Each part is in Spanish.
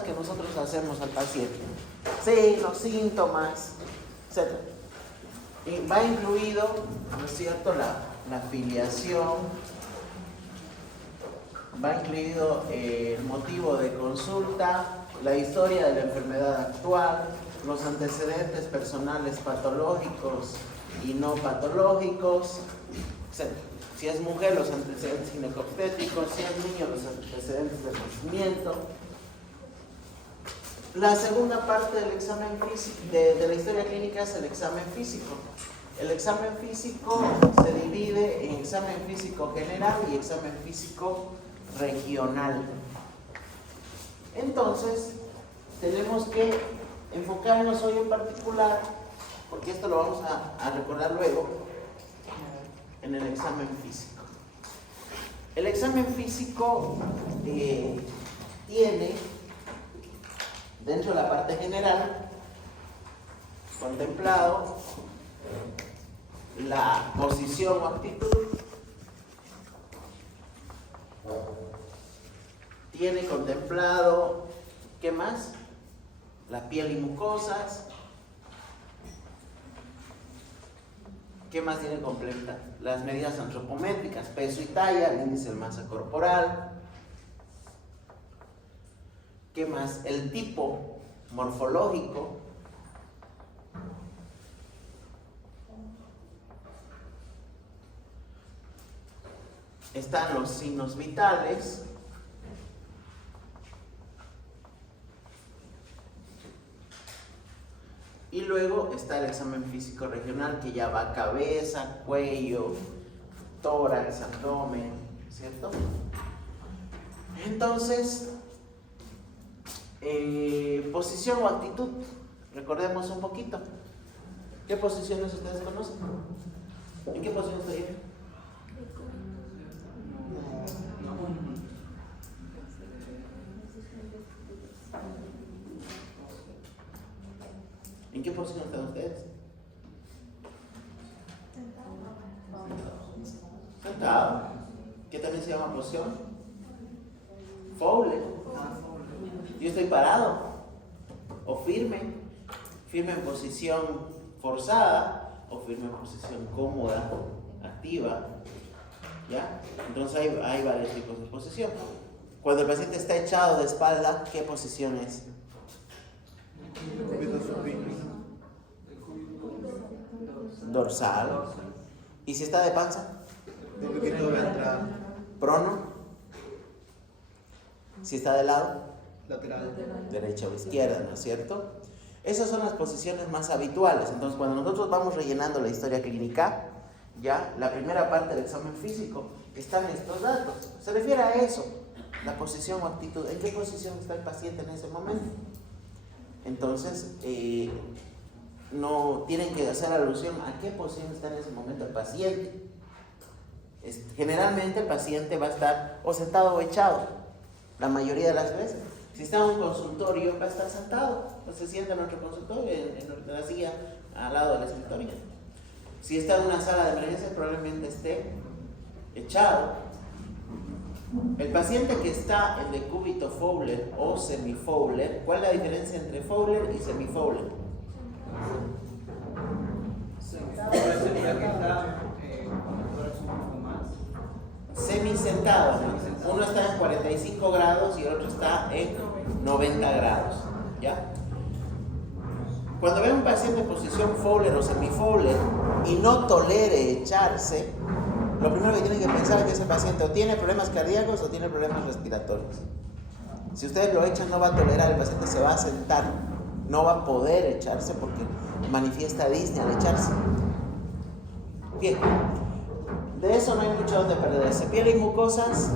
preguntas que nosotros hacemos al paciente. Sí, los síntomas, etc. Y va incluido, ¿no es cierto?, la afiliación, va incluido el motivo de consulta, la historia de la enfermedad actual, los antecedentes personales patológicos y no patológicos, etc. Si es mujer, los antecedentes ginecobstétricos, si es niño, los antecedentes de nacimiento. La segunda parte del examen físico, de la historia clínica, es el examen físico. El examen físico se divide en examen físico general y examen físico regional. Entonces, tenemos que enfocarnos hoy en particular, porque esto lo vamos a recordar luego, en el examen físico. El examen físico tiene, dentro de la parte general, contemplado la posición o actitud, tiene contemplado, ¿qué más? La piel y mucosas. ¿Qué más tiene completa? Las medidas antropométricas, peso y talla, el índice de masa corporal. ¿Qué más? El tipo morfológico. Están los signos vitales. Y luego está el examen físico regional, que ya va cabeza, cuello, tórax, abdomen, ¿cierto? Entonces, posición o actitud, recordemos un poquito. ¿Qué posiciones ustedes conocen? ¿En qué posición estoy? ¿En qué posición están ustedes? Sentado. ¿Qué también se llama posición? Fowler. Yo estoy parado o firme. Firme en posición forzada o firme en posición cómoda, activa. ¿Ya? Entonces hay varios tipos de posición. Cuando el paciente está echado de espalda, ¿qué posición es? Dorsal. ¿Y si está de panza? Prono. Si está de lado, lateral, derecha o izquierda, ¿no es cierto? Esas son las posiciones más habituales. Entonces, cuando nosotros vamos rellenando la historia clínica, ya la primera parte del examen físico están estos datos. Se refiere a eso, la posición o actitud. ¿En qué posición está el paciente en ese momento? Entonces, no tienen que hacer alusión a qué posición está en ese momento el paciente. Generalmente el paciente va a estar o sentado o echado, la mayoría de las veces. Si está en un consultorio, va a estar sentado, o se sienta en nuestro consultorio, en la silla al lado del escritorio. Si está en una sala de emergencia, probablemente esté echado. El paciente que está en decúbito Fowler o semi-Fowler, ¿cuál es la diferencia entre Fowler y semi-Fowler? Semi-sentado, ¿no? Uno está en 45 grados y el otro está en 90 grados, ¿ya? Cuando ve a un paciente en posición Fowler o semi-Fowler y no tolere echarse, lo primero que tiene que pensar es que ese paciente o tiene problemas cardíacos o tiene problemas respiratorios. Si ustedes lo echan, no va a tolerar, el paciente se va a sentar, no va a poder echarse porque manifiesta disnea al echarse. Bien, de eso no hay mucho donde perderse. Piel y mucosas,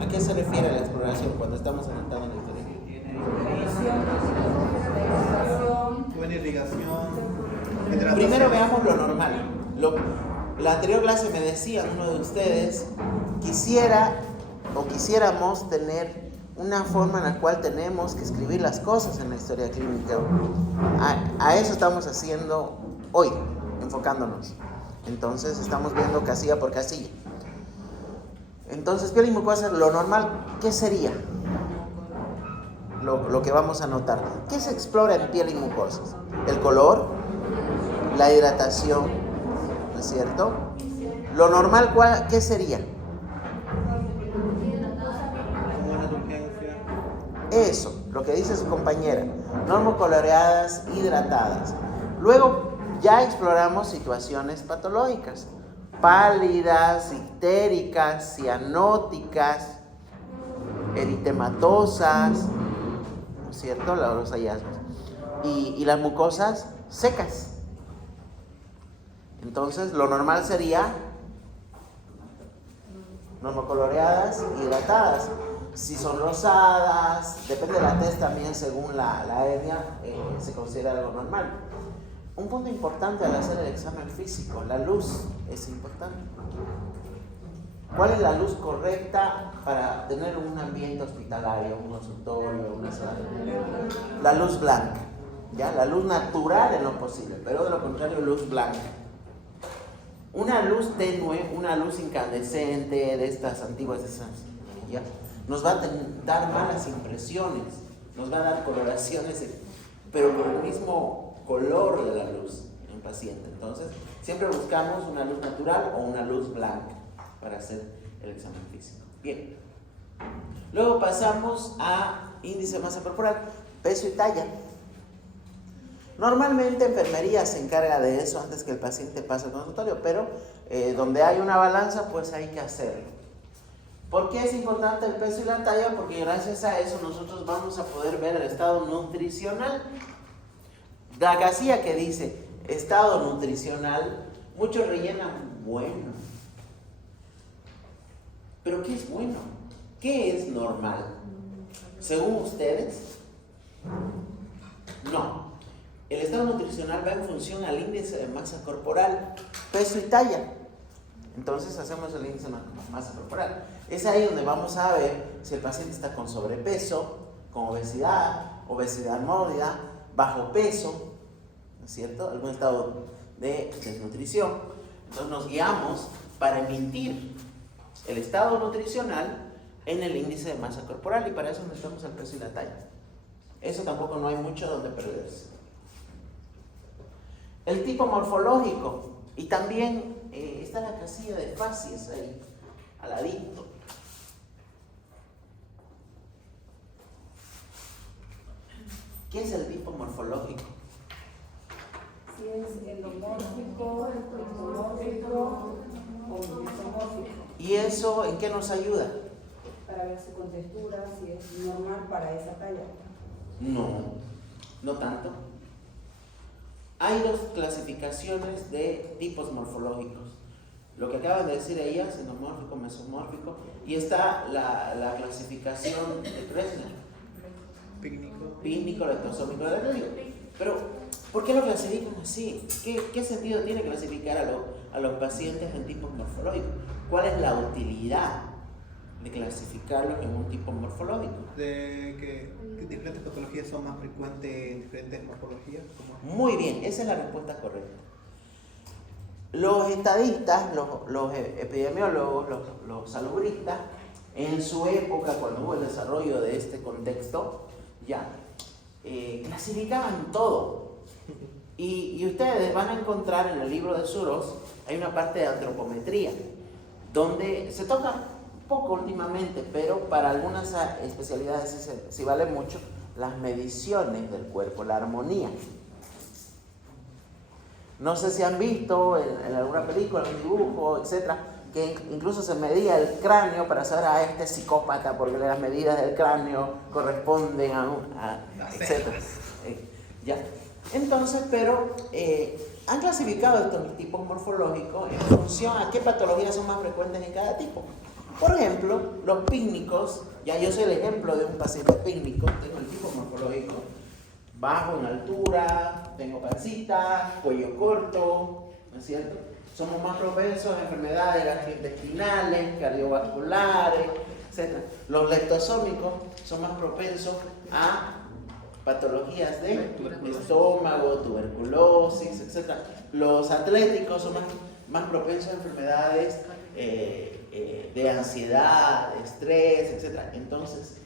¿a qué se refiere la exploración cuando estamos adelantando la historia? buena irrigación. Primero veamos lo normal. La anterior clase me decía uno de ustedes, quisiéramos tener una forma en la cual tenemos que escribir las cosas en la historia clínica. A eso estamos haciendo hoy, enfocándonos. Entonces estamos viendo casilla por casilla. Entonces, piel y mucosa, lo normal, ¿qué sería? lo que vamos a notar. ¿Qué se explora en piel y mucosas? El color, la hidratación, ¿no es cierto? Lo normal, ¿qué sería? Una turgencia. Eso, lo que dice su compañera. Normocoloreadas, hidratadas. Luego ya exploramos situaciones patológicas. Pálidas, ictéricas, cianóticas, eritematosas, ¿no es cierto? Los hallazgos. Y las mucosas secas. Entonces, lo normal sería normocoloreadas, hidratadas. Si son rosadas, depende de la tez también, según la etnia, se considera algo normal. Un punto importante al hacer el examen físico, la luz es importante. ¿Cuál es la luz correcta para tener un ambiente hospitalario, un consultorio, una sala? La luz blanca, ¿ya? La luz natural en lo posible, pero de lo contrario, luz blanca. Una luz tenue, una luz incandescente, de estas antiguas, ¿ya? Nos va a dar malas impresiones, nos va a dar coloraciones, pero con el mismo color de la luz en paciente. Entonces, siempre buscamos una luz natural o una luz blanca para hacer el examen físico. Bien. Luego pasamos a índice de masa corporal, peso y talla. Normalmente enfermería se encarga de eso antes que el paciente pase al consultorio, pero donde hay una balanza, pues hay que hacerlo. ¿Por qué es importante el peso y la talla? Porque gracias a eso nosotros vamos a poder ver el estado nutricional. La casilla que dice estado nutricional, muchos rellenan bueno. ¿Pero qué es bueno? ¿Qué es normal? ¿Según ustedes? No. El estado nutricional va en función al índice de masa corporal, peso y talla. Entonces hacemos el índice de masa corporal. Es ahí donde vamos a ver si el paciente está con sobrepeso, con obesidad, obesidad mórbida, bajo peso, ¿no es cierto? Algún estado de desnutrición. Entonces nos guiamos para emitir el estado nutricional en el índice de masa corporal y para eso necesitamos el peso y la talla. Eso tampoco no hay mucho donde perderse. El tipo morfológico y también está la casilla de facies ahí, al ladito. ¿Qué es el tipo morfológico? Si es endomórfico, ectomórfico o mesomórfico. ¿Y eso en qué nos ayuda? Para ver su contextura, si es normal para esa talla. No tanto. Hay dos clasificaciones de tipos morfológicos. Lo que acaban de decir ellas, endomórfico, mesomórfico, y está la clasificación de Kressner. Pícnico, leptosómico, pero ¿por qué lo clasifican así? ¿Qué sentido tiene clasificar a los pacientes en tipos morfológicos? ¿Cuál es la utilidad de clasificarlos en un tipo morfológico? De que diferentes patologías son más frecuentes en diferentes morfologías. Muy bien, esa es la respuesta correcta. Los estadistas, los epidemiólogos, los salubristas, en su época, cuando hubo el desarrollo de este contexto, ya clasificaban todo. Y ustedes van a encontrar en el libro de Suros, hay una parte de antropometría, donde se toca poco últimamente, pero para algunas especialidades sí vale mucho, las mediciones del cuerpo, la armonía. No sé si han visto en alguna película, en un dibujo, etcétera, que incluso se medía el cráneo para saber a este psicópata, porque las medidas del cráneo corresponden a etcétera. Ya. Entonces, pero han clasificado estos tipos morfológicos en función a qué patologías son más frecuentes en cada tipo. Por ejemplo, los pícnicos, ya yo soy el ejemplo de un paciente pícnico, tengo el tipo morfológico, bajo en altura, tengo pancita, cuello corto, ¿no es cierto? Somos más propensos a enfermedades gastrointestinales, cardiovasculares, etc. Los leptosómicos son más propensos a patologías de estómago, tuberculosis, etc. Los atléticos son más propensos a enfermedades de ansiedad, de estrés, etc. Entonces,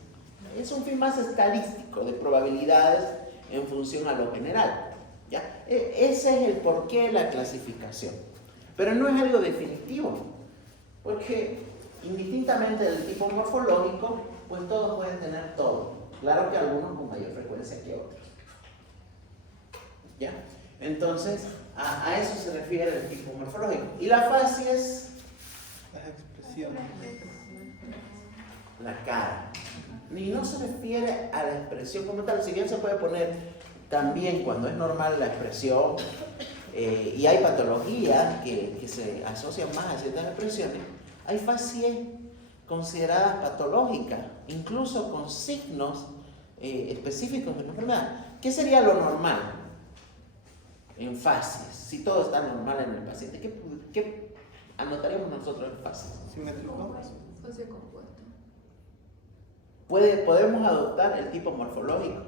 Es un fin más estadístico, de probabilidades en función a lo general. ¿Ya? Ese es el porqué de la clasificación. Pero no es algo definitivo, porque indistintamente del tipo morfológico, pues todos pueden tener todo. Claro que algunos con mayor frecuencia que otros. ¿Ya? Entonces, a eso se refiere el tipo morfológico. Y la facies, Las expresiones. la cara. Y no se refiere a la expresión como tal, si bien se puede poner también cuando es normal la expresión, y hay patologías que se asocian más a ciertas expresiones, hay facies consideradas patológicas, incluso con signos específicos de la enfermedad. ¿Qué sería lo normal en facies? Si todo está normal en el paciente, ¿qué anotaríamos nosotros en facies? Simétrico. Sociocompuesto. Podemos adoptar el tipo morfológico,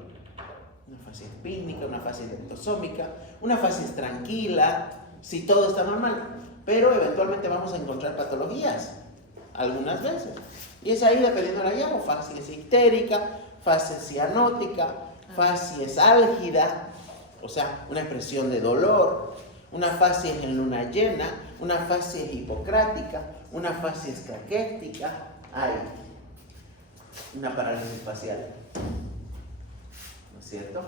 una facies espínica, una facies leptosómica, una facies tranquila, si todo está normal, pero eventualmente vamos a encontrar patologías, algunas veces, y es ahí dependiendo de la llamo, facies ictérica, facies cianótica, facies álgida, o sea, una expresión de dolor, una facies en luna llena, una facies hipocrática, una facies caquética, hay una parálisis facial, ¿no es cierto?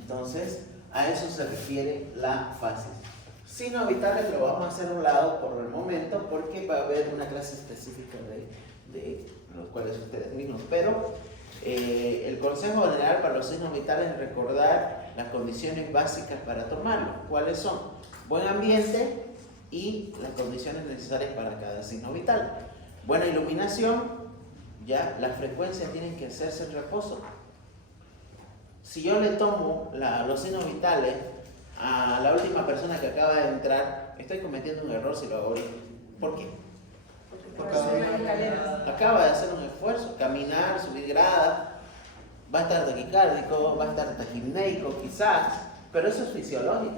Entonces, a eso se refiere la facies. Signos vitales lo vamos a hacer a un lado por el momento, porque va a haber una clase específica de los cuales ustedes mismos, pero el consejo general para los signos vitales es recordar las condiciones básicas para tomarlo. ¿Cuáles son? Buen ambiente y las condiciones necesarias para cada signo vital. Buena iluminación. Ya, las frecuencias tienen que hacerse en reposo. Si yo le tomo los signos vitales a la última persona que acaba de entrar, estoy cometiendo un error si lo hago ahorita. ¿Por qué? Acaba de hacer un esfuerzo, caminar, subir gradas, va a estar taquicárdico, va a estar taquipneico quizás, pero eso es fisiológico,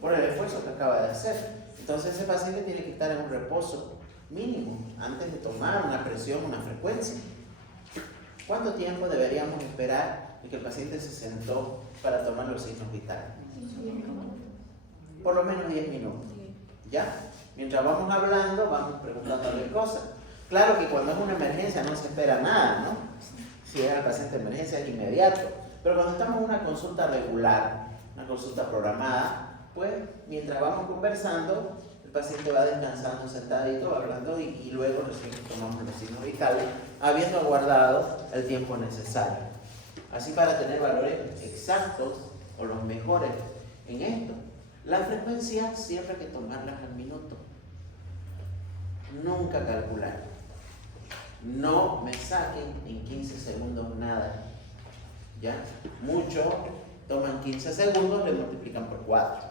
por el esfuerzo que acaba de hacer. Entonces ese paciente tiene que estar en un reposo mínimo antes de tomar una presión, una frecuencia. ¿Cuánto tiempo deberíamos esperar de que el paciente se sentó para tomar los signos vitales? Por lo menos 10 minutos. ¿Ya? Mientras vamos hablando, vamos preguntándole cosas. Claro que cuando es una emergencia no se espera nada, ¿no? Si es el paciente de emergencia es inmediato. Pero cuando estamos en una consulta regular, una consulta programada, pues mientras vamos conversando, el paciente va descansando sentadito, hablando y luego recién tomamos los signos vitales, habiendo guardado el tiempo necesario. Así para tener valores exactos o los mejores en esto. La frecuencia siempre hay que tomarlas al minuto. Nunca calcular. No me saquen en 15 segundos nada. ¿Ya? Muchos toman 15 segundos, le multiplican por 4.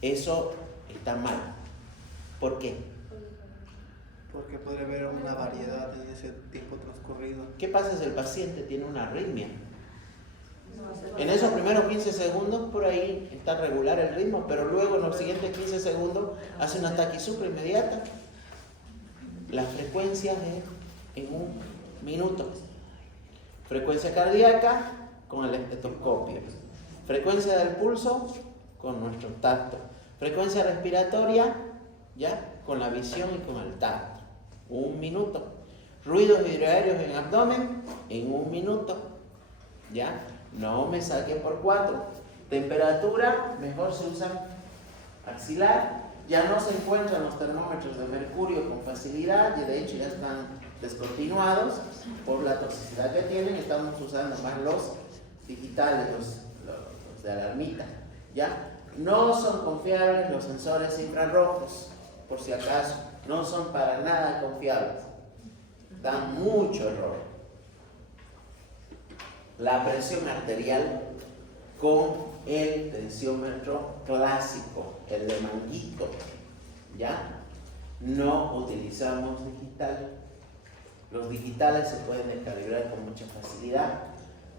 Eso está mal. ¿Por qué? Porque podría haber una variedad en ese tiempo transcurrido. ¿Qué pasa si el paciente tiene una arritmia? En esos primeros 15 segundos por ahí está regular el ritmo, pero luego en los siguientes 15 segundos hace una taquisupra inmediata. La frecuencia es en un minuto. Frecuencia cardíaca con el estetoscopio. Frecuencia del pulso con nuestro tacto. Frecuencia respiratoria, ¿ya? Con la visión y con el tacto. Un minuto. Ruidos hidroaéreos en abdomen en un minuto. ¿Ya? No me saquen por 4. Temperatura, mejor se usa axilar. Ya no se encuentran los termómetros de mercurio con facilidad y de hecho ya están descontinuados por la toxicidad que tienen. Estamos usando más los digitales, los de alarmita. ¿Ya? No son confiables los sensores infrarrojos, por si acaso. No son para nada confiables. Dan mucho error. La presión arterial con el tensiómetro clásico, el de manguito, ¿ya? No utilizamos digital. Los digitales se pueden descalibrar con mucha facilidad.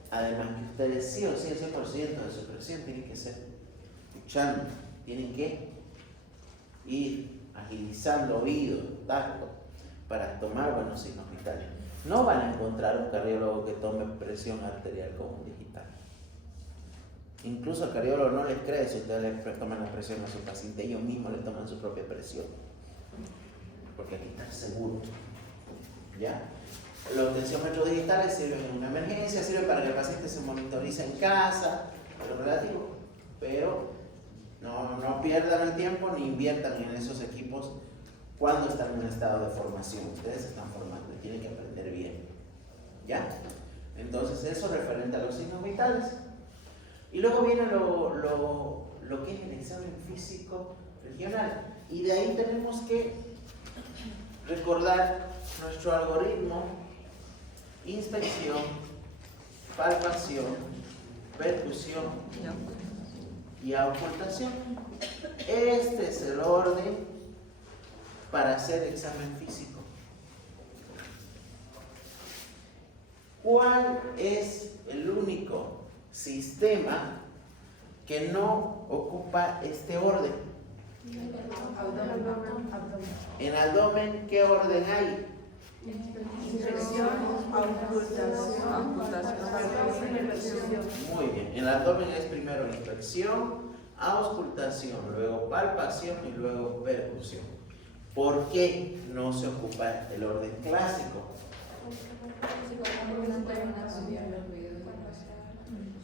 Además que ustedes sí o sí el 100% de su presión tienen que ser escuchando, tienen que ir agilizando oído, tacto, para tomar buenos signos vitales. No van a encontrar un cardiólogo que tome presión arterial con un digital. Incluso el cardiólogo no les cree si ustedes le toman la presión a su paciente, ellos mismos le toman su propia presión. Porque hay que estar seguro. ¿Ya? Los tensiómetros digitales sirven en una emergencia, sirven para que el paciente se monitorice en casa, lo relativo. Pero no pierdan el tiempo ni inviertan en esos equipos cuando están en un estado de formación. Ustedes se están formando y tienen que aprender bien. ¿Ya? Entonces eso referente a los signos vitales. Y luego viene lo que es el examen físico regional. Y de ahí tenemos que recordar nuestro algoritmo: inspección, palpación, percusión y auscultación. Este es el orden para hacer examen físico. ¿Cuál es el único sistema que no ocupa este orden? En abdomen, ¿qué orden hay? Inspección, auscultación, percusión. Muy bien, en el abdomen es primero inspección, auscultación, luego palpación y luego percusión. ¿Por qué no se ocupa el orden clásico?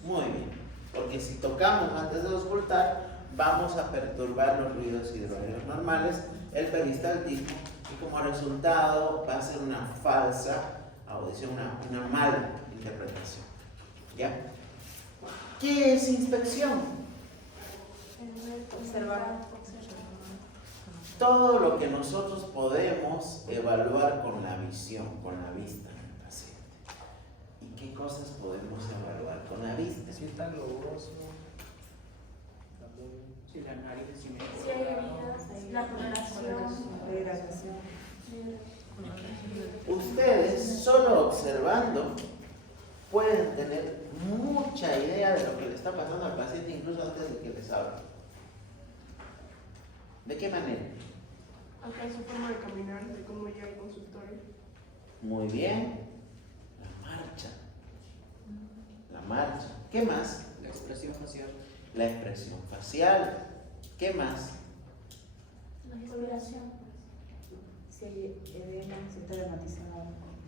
Muy bien, porque si tocamos antes de auscultar, vamos a perturbar los ruidos hidroaéreos normales, el peristaltismo, y como resultado va a ser una falsa audición, una mala interpretación. ¿Ya? ¿Qué es inspección? Observar. Todo lo que nosotros podemos evaluar con la visión, con la vista del paciente. ¿Y qué cosas podemos evaluar con la vista? Si está globoso, si la nariz es Si hay heridas, la coloración. Ustedes, solo observando, pueden tener mucha idea de lo que le está pasando al paciente, incluso antes de que les hable. ¿De qué manera? Acá es su forma de caminar, de cómo llega al consultorio. Muy bien. La marcha. La marcha. ¿Qué más? la expresión facial. La expresión facial. ¿Qué más? La respiración. Si hay edema, si está dermatizado.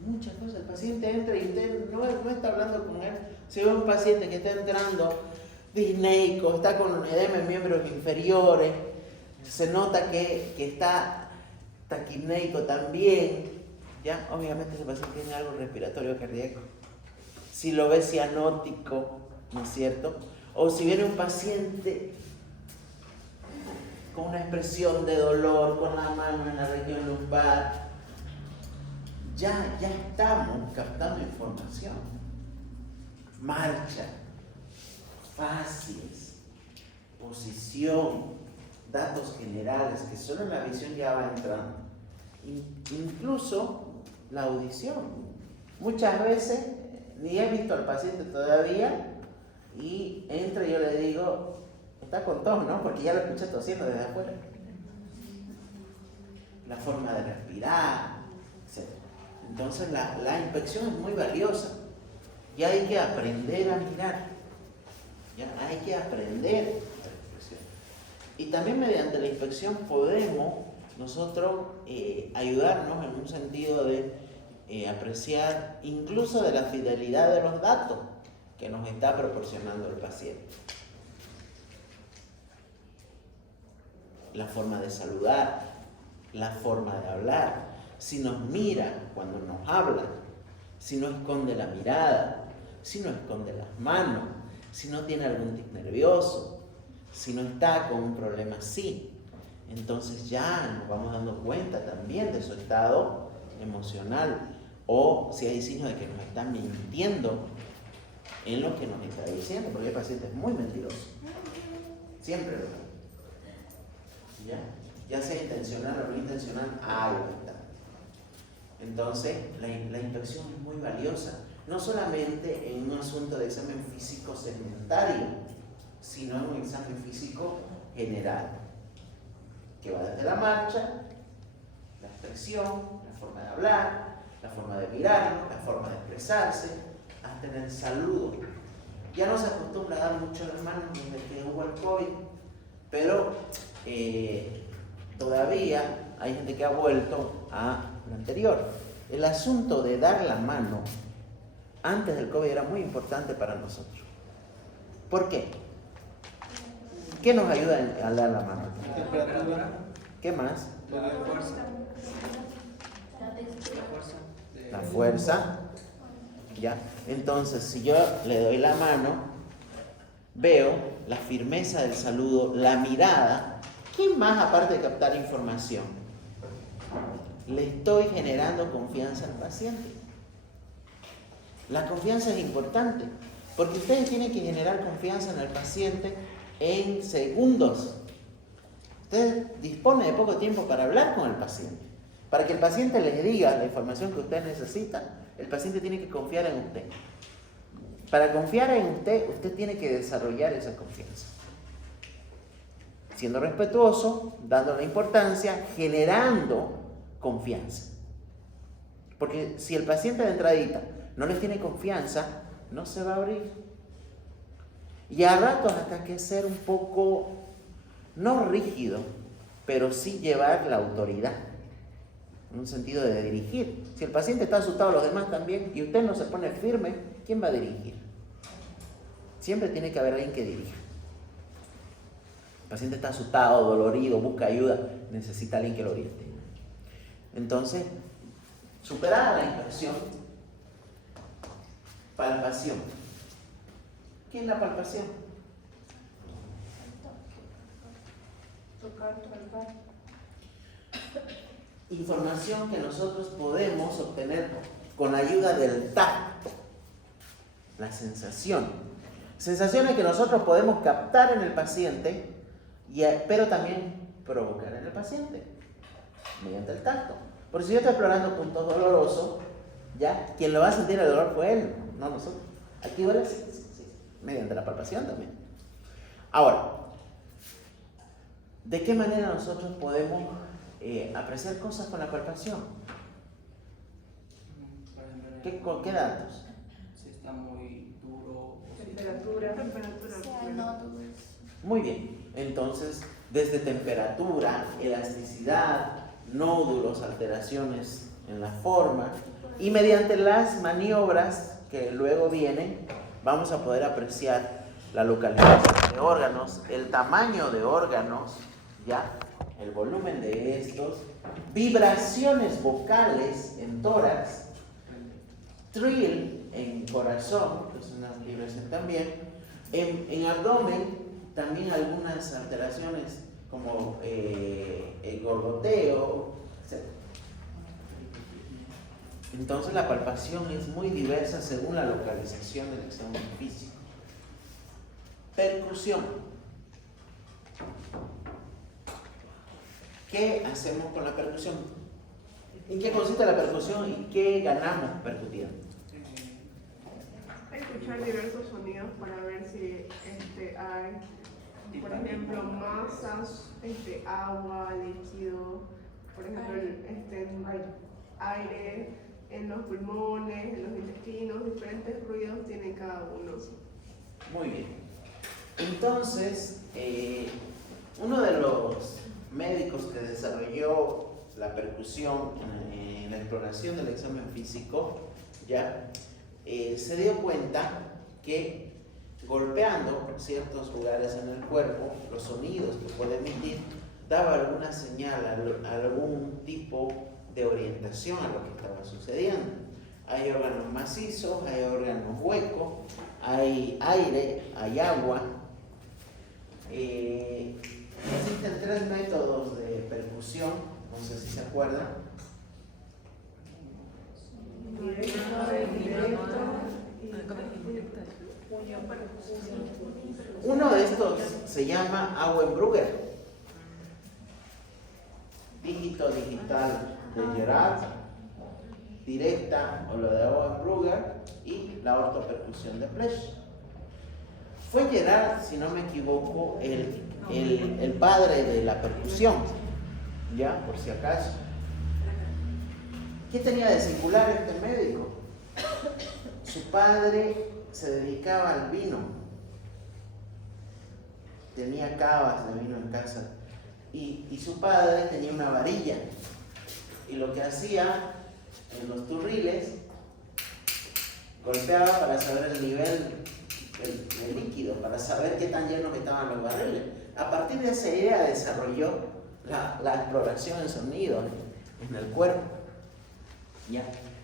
Muchas cosas. El paciente entra y usted no está hablando con él. Si ve un paciente que está entrando disneico, está con un edema en miembros inferiores, se nota que está taquipneico también, ¿ya? Obviamente ese paciente tiene algo respiratorio cardíaco. Si lo ve cianótico, ¿no es cierto? O si viene un paciente con una expresión de dolor, con la mano en la región lumbar, ya estamos captando información. Marcha, facies, posición, datos generales que solo en la visión ya va entrando. Incluso la audición. Muchas veces ni he visto al paciente todavía y entro y yo le digo, está con tos, ¿no? Porque ya lo escuché tosiendo desde afuera. La forma de respirar, etc. Entonces la inspección es muy valiosa y hay que aprender a mirar. ¿Ya? Hay que aprender la inspección. Y también mediante la inspección podemos nosotros ayudarnos en un sentido de apreciar incluso de la fidelidad de los datos que nos está proporcionando el paciente. La forma de saludar, la forma de hablar, si nos mira cuando nos habla, si no esconde la mirada, si no esconde las manos, si no tiene algún tic nervioso, si no está con un problema así. Entonces ya nos vamos dando cuenta también de su estado emocional, o si hay signos de que nos están mintiendo en lo que nos está diciendo, porque hay pacientes muy mentirosos, siempre lo hay. Ya sea intencional o no intencional, algo está. Entonces la inspección es muy valiosa, no solamente en un asunto de examen físico segmentario, sino en un examen físico general, que va desde la marcha, la expresión, la forma de hablar, la forma de mirarlo, la forma de expresarse, hasta en el saludo. Ya no se acostumbra a dar mucho las manos desde que hubo el COVID, pero todavía hay gente que ha vuelto a lo anterior. El asunto de dar la mano antes del COVID era muy importante para nosotros. ¿Por qué? ¿Qué nos ayuda a dar la mano? Temperatura, ¿Qué más? la fuerza. La fuerza. ¿Ya? Entonces, si yo le doy la mano, veo la firmeza del saludo, la mirada. ¿Qué más aparte de captar información? Le estoy generando confianza al paciente. La confianza es importante, porque ustedes tienen que generar confianza en el paciente en segundos. Ustedes disponen de poco tiempo para hablar con el paciente. Para que el paciente les diga la información que usted necesita, el paciente tiene que confiar en usted. Para confiar en usted, usted tiene que desarrollar esa confianza. Siendo respetuoso, dándole importancia, generando confianza. Porque si el paciente de entradita no les tiene confianza, no se va a abrir. Y a ratos hasta hay que ser un poco, no rígido, pero sí llevar la autoridad. En un sentido de dirigir. Si el paciente está asustado, los demás también, y usted no se pone firme, ¿quién va a dirigir? Siempre tiene que haber alguien que dirija. El paciente está asustado, dolorido, busca ayuda, necesita alguien que lo oriente. Entonces, superada la impresión, palpación. ¿Qué es la palpación? Tocar, palpar. Información que nosotros podemos obtener con ayuda del tacto. La sensación. Sensaciones que nosotros podemos captar en el paciente, pero también provocar en el paciente mediante el tacto. Porque si yo estoy explorando puntos dolorosos, ya, quien lo va a sentir el dolor fue él, no nosotros. Aquí duele, sí, mediante la palpación también. Ahora, ¿de qué manera nosotros podemos apreciar cosas con la palpación? ¿Qué datos? Si está muy duro. Temperatura. Muy bien, entonces desde temperatura, elasticidad, nódulos, alteraciones en la forma, y mediante las maniobras que luego vienen, vamos a poder apreciar la localización de órganos, el tamaño de órganos, ya, el volumen de estos, vibraciones vocales en tórax, trill en corazón, que es una vibración también, en abdomen también algunas alteraciones como el gorgoteo, etc. Entonces la palpación es muy diversa según la localización del examen físico. Percusión. ¿Qué hacemos con la percusión? ¿En qué consiste la percusión y qué ganamos percutiendo? Escuchar diversos sonidos para ver si hay, por ejemplo, masas, agua, líquido, por ejemplo, aire en los pulmones, en los intestinos, diferentes ruidos tiene cada uno. Muy bien. Entonces, uno de los médicos que desarrolló la percusión en la exploración del examen físico, ya se dio cuenta que golpeando ciertos lugares en el cuerpo, los sonidos que puede emitir, daba alguna señal, algún tipo de orientación a lo que estaba sucediendo. Hay órganos macizos, hay órganos huecos, hay aire, hay agua. Existen 3 métodos de percusión, no sé si se acuerdan. Uno de estos se llama Auenbrugger, dígito digital de Gerard, directa o lo de Auenbrugger y la ortopercusión de Flesch. Fue Gerard, si no me equivoco, el padre de la percusión, ya, por si acaso. ¿Qué tenía de singular este médico? Su padre se dedicaba al vino. Tenía cavas de vino en casa. Y su padre tenía una varilla. Y lo que hacía en los turriles, golpeaba para saber el nivel del líquido, para saber qué tan llenos estaban los barriles. A partir de esa idea desarrolló la exploración en sonido en el cuerpo. ¿Ya?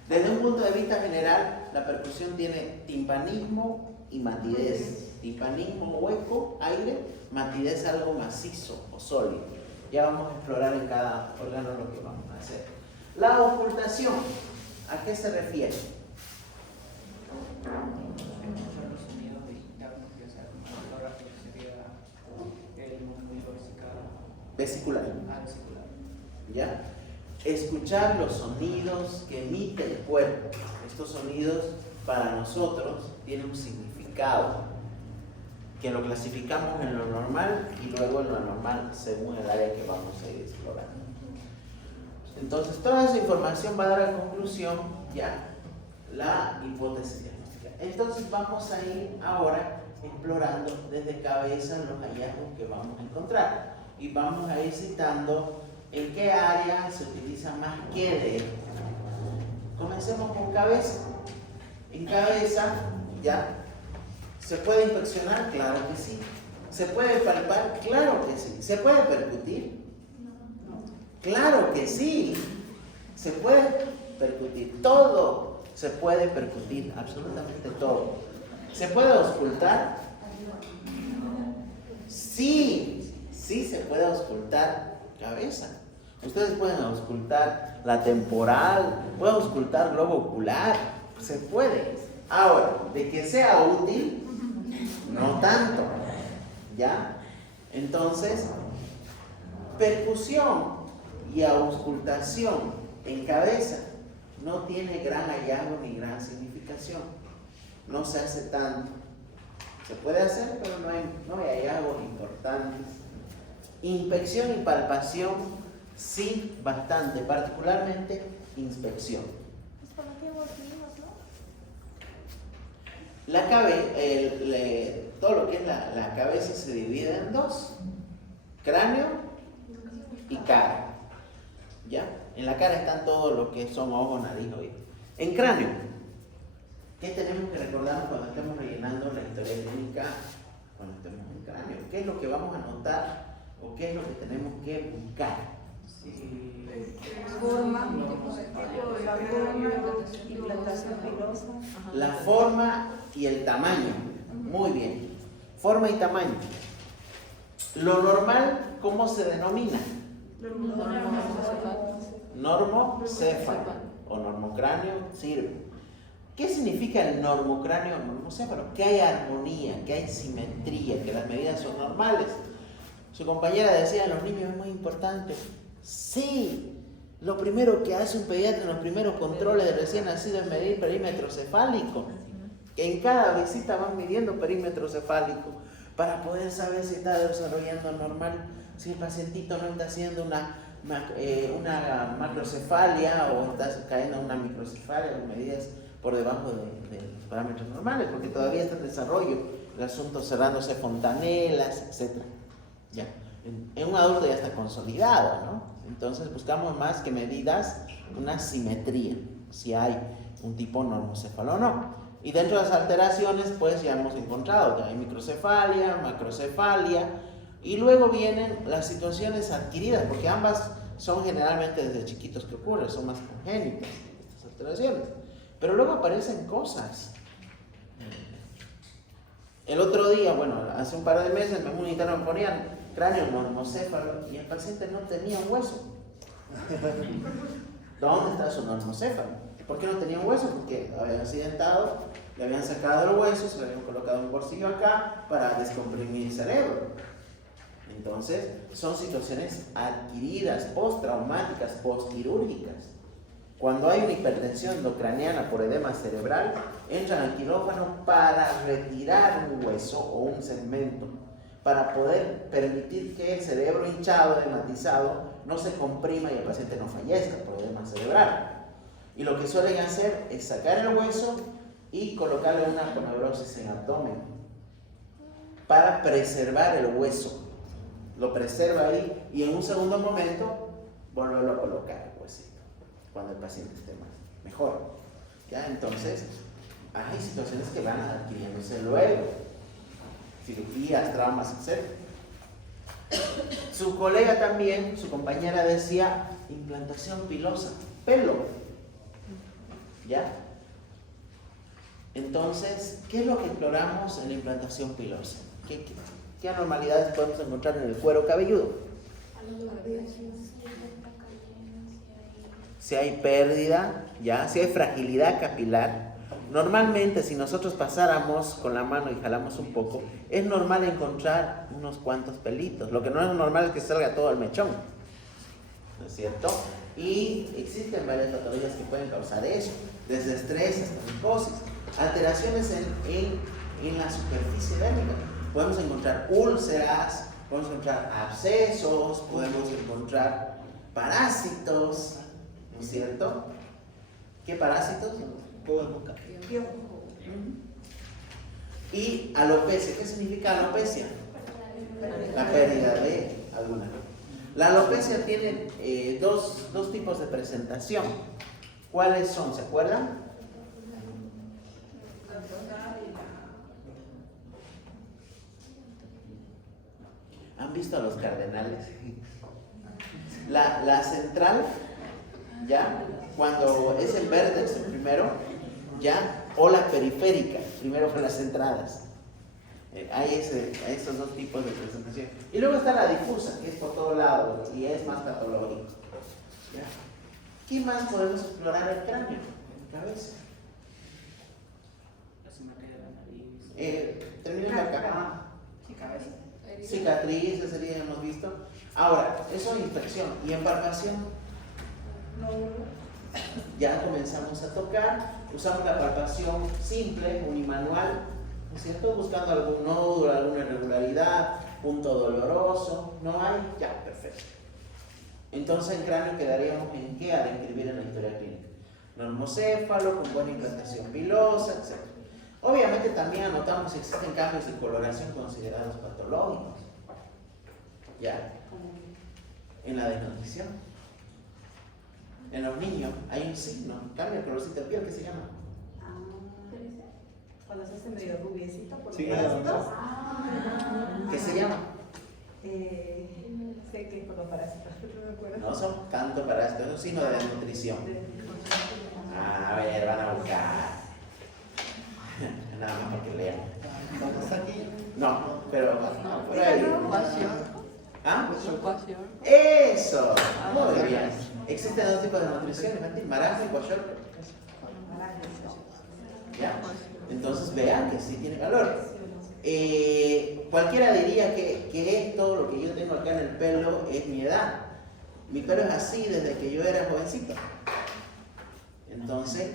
Desde un punto de vista general, la percusión tiene timpanismo y matidez. Timpanismo hueco, aire, matidez algo macizo o sólido. Ya vamos a explorar en cada órgano lo que vamos a hacer. La ocultación, ¿a qué se refiere? Escuchar los sonidos internos, ya sea como la palabra que sería el movimiento Vesicular. vesicular. ¿Ya? Escuchar los sonidos que emite el cuerpo. Estos sonidos para nosotros tienen un significado que lo clasificamos en lo normal y luego en lo anormal según el área que vamos a ir explorando. Entonces toda esa información va a dar a conclusión ya la hipótesis diagnóstica. Entonces vamos a ir ahora explorando desde cabeza los hallazgos que vamos a encontrar y vamos a ir citando en qué área se utiliza más qué de esto. Comencemos con cabeza. En cabeza, ¿ya? ¿Se puede inspeccionar? Claro que sí. ¿Se puede palpar? Claro que sí. ¿Se puede percutir? Claro que sí. Se puede percutir. Todo se puede percutir, absolutamente todo. ¿Se puede auscultar? Sí, sí se puede auscultar cabeza. Ustedes pueden auscultar la temporal, pueden auscultar globo ocular, se puede. Ahora, de que sea útil, no tanto, ¿ya? Entonces, percusión y auscultación en cabeza no tiene gran hallazgo ni gran significación. No se hace tanto. Se puede hacer, pero no hay hallazgos importantes. Inspección y palpación, sí, bastante, particularmente inspección. Todo lo que es la cabeza se divide en dos: cráneo y cara. ¿Ya? En la cara están todo lo que son ojos, nariz, oído. En cráneo, ¿qué tenemos que recordar cuando estemos rellenando la historia clínica? Cuando estemos en cráneo, ¿qué es lo que vamos a notar o qué es lo que tenemos que buscar? Sí. Forma, implantación pilosa. La forma y el tamaño. Muy bien. Forma y tamaño. Lo normal, ¿cómo se denomina? Normocéfalo o normocráneo sirve. ¿Qué significa el normocráneo o normocéfalo? Que hay armonía, que hay simetría, que las medidas son normales. Su compañera decía, en los niños es muy importante. Sí, lo primero que hace un pediatra en los primeros controles de recién nacido es medir perímetro cefálico. Que en cada visita van midiendo perímetro cefálico para poder saber si está desarrollando normal, si el pacientito no está haciendo una macrocefalia o está cayendo en una microcefalia con medidas por debajo de los parámetros normales, porque todavía está en desarrollo el asunto cerrándose fontanelas, etc. Ya. En un adulto ya está consolidado, ¿no? Entonces buscamos más que medidas, una simetría, si hay un tipo normocéfalo o no. Y dentro de las alteraciones, pues ya hemos encontrado que hay microcefalia, macrocefalia, y luego vienen las situaciones adquiridas, porque ambas son generalmente desde chiquitos que ocurren, son más congénitas estas alteraciones. Pero luego aparecen cosas. El otro día, bueno, hace un par de meses, en un interno me ponían cráneo normocéfalo y el paciente no tenía un hueso. ¿Dónde está su normocéfalo? ¿Por qué no tenía un hueso? Porque habían accidentado, le habían sacado el hueso, se le habían colocado un bolsillo acá para descomprimir el cerebro. Entonces, son situaciones adquiridas, postraumáticas, postquirúrgicas. Cuando hay una hipertensión endocraniana por edema cerebral, entran al quirófano para retirar un hueso o un segmento, para poder permitir que el cerebro hinchado, edematizado, no se comprima y el paciente no fallezca por edema cerebral. Y lo que suelen hacer es sacar el hueso y colocarle una aponeurosis en abdomen para preservar el hueso. Lo preserva ahí y en un segundo momento volverlo a colocar el huesito cuando el paciente esté mejor. ¿Ya? Entonces, hay situaciones que van adquiriéndose luego. Cirugías, traumas, etc. Su colega también, su compañera decía implantación pilosa, pelo. ¿Ya? Entonces, ¿qué es lo que exploramos en la implantación pilosa? ¿Qué anormalidades podemos encontrar en el cuero cabelludo? Si hay pérdida, ¿ya? Si hay fragilidad capilar. Normalmente, si nosotros pasáramos con la mano y jalamos un poco, es normal encontrar unos cuantos pelitos. Lo que no es normal es que salga todo el mechón, ¿no es cierto? Y existen varias patologías que pueden causar eso, desde estrés hasta psicosis, alteraciones en la superficie dérmica. Podemos encontrar úlceras, podemos encontrar abscesos, podemos encontrar parásitos, ¿no es cierto? ¿Qué parásitos? Y alopecia. ¿Qué significa alopecia? La pérdida de alguna. La alopecia tiene dos tipos de presentación. ¿Cuáles son? ¿Se acuerdan? ¿Han visto a los cardenales? La central, ¿ya? Cuando es el vértex primero, ¿ya? O la periférica, primero con las entradas. Hay esos dos tipos de presentación. Y luego está la difusa, que es por todos lados y es más patológico. ¿Ya? ¿Qué más podemos explorar el cráneo? En la cabeza. La simetría de la nariz. Terminemos acá. Sí, cabeza. Cicatrices, sería, hemos visto. Ahora, eso es infección. ¿Y en palpación? Ya comenzamos a tocar. Usamos la palpación simple, unimanual, ¿no es cierto? Buscando algún nódulo, alguna irregularidad, punto doloroso. ¿No hay? Ya, perfecto. Entonces en cráneo quedaríamos en qué al inscribir en la historia clínica. Normocéfalo, con buena implantación pilosa, etc. Obviamente también anotamos si existen cambios de coloración considerados patológicos. ¿Ya? En la desnutrición. En los niños hay un signo, cambia el colorcito de piel, ¿qué se llama? Cuando se hace medio rubiecito por Sí, los parásitos. ¿Qué se llama? Sé que es por los parásitos, no me acuerdo. No son tanto para esto, es un signo de desnutrición. A ver, van a buscar. Nada más para que lean. No, pero por ahí. ¿Ah? Eso, muy bien. Existen dos tipos de nutrición infantil, marasmo y kwashiorkor. ¿Ya? Entonces vean que sí tiene valor. Cualquiera diría que esto, lo que yo tengo acá en el pelo, es mi edad. Mi pelo es así desde que yo era jovencito. Entonces,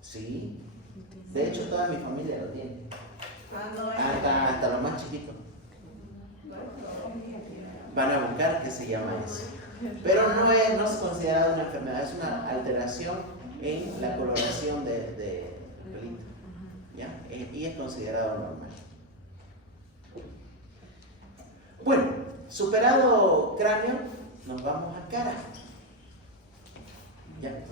sí. De hecho, toda mi familia lo tiene. Hasta los más chiquitos. Van a buscar qué se llama eso. Pero no se considera una enfermedad, es una alteración en la coloración de pelito. ¿Ya? Y es considerado normal. Bueno, superado cráneo, nos vamos a cara. ¿Ya?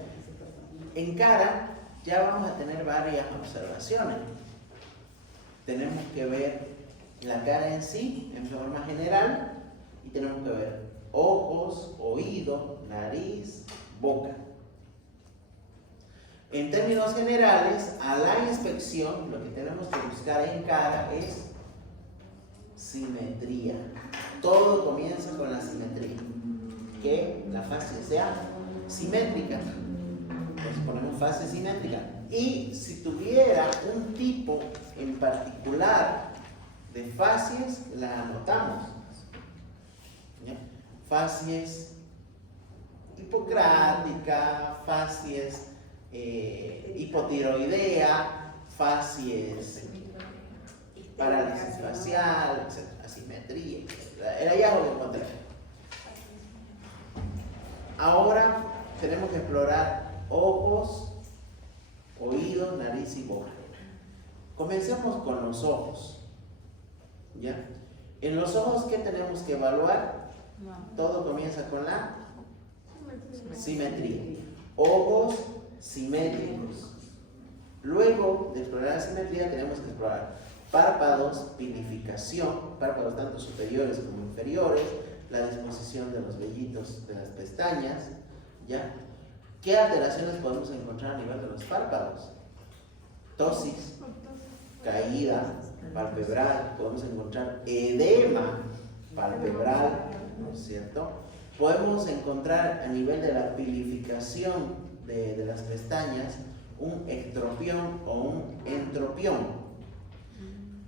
En cara ya vamos a tener varias observaciones. Tenemos que ver la cara en sí, en forma general, y tenemos que ver ojos, oído, nariz, boca. En términos generales, a la inspección, lo que tenemos que buscar en cara es simetría. Todo comienza con la simetría. Que la fascia sea simétrica. Entonces ponemos fascia simétrica. Y si tuviera un tipo en particular de fascias, la anotamos. ¿Ya? Fascies hipocrática, fascies hipotiroidea, fascies parálisis facial, etc. Asimetría, etc. El hallazgo lo encontré. Ahora tenemos que explorar ojos, oídos, nariz y boca. Comencemos con los ojos. ¿Ya? En los ojos, ¿qué tenemos que evaluar? Todo comienza con la simetría. Ojos simétricos. Luego de explorar la simetría, tenemos que explorar párpados, pilificación, párpados tanto superiores como inferiores, la disposición de los vellitos de las pestañas, ¿ya? ¿Qué alteraciones podemos encontrar a nivel de los párpados? Ptosis, caída palpebral, podemos encontrar edema palpebral, ¿no es cierto? Podemos encontrar a nivel de la pilificación de las pestañas un ectropión o un entropión.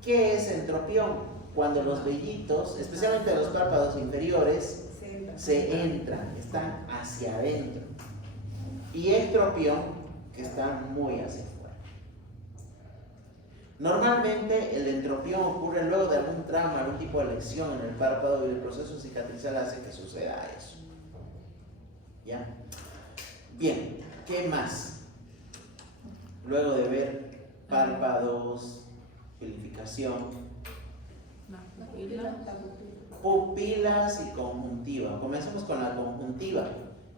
¿Qué es entropión? Cuando los vellitos, especialmente los párpados inferiores, se entran, están hacia adentro. Y ectropión, que están muy hacia afuera. Normalmente el entropión ocurre luego de algún trauma, algún tipo de lesión en el párpado y el proceso cicatrizal hace que suceda eso. ¿Ya? Bien, ¿qué más? Luego de ver párpados, pilificación, pupilas y conjuntiva. Comencemos con la conjuntiva.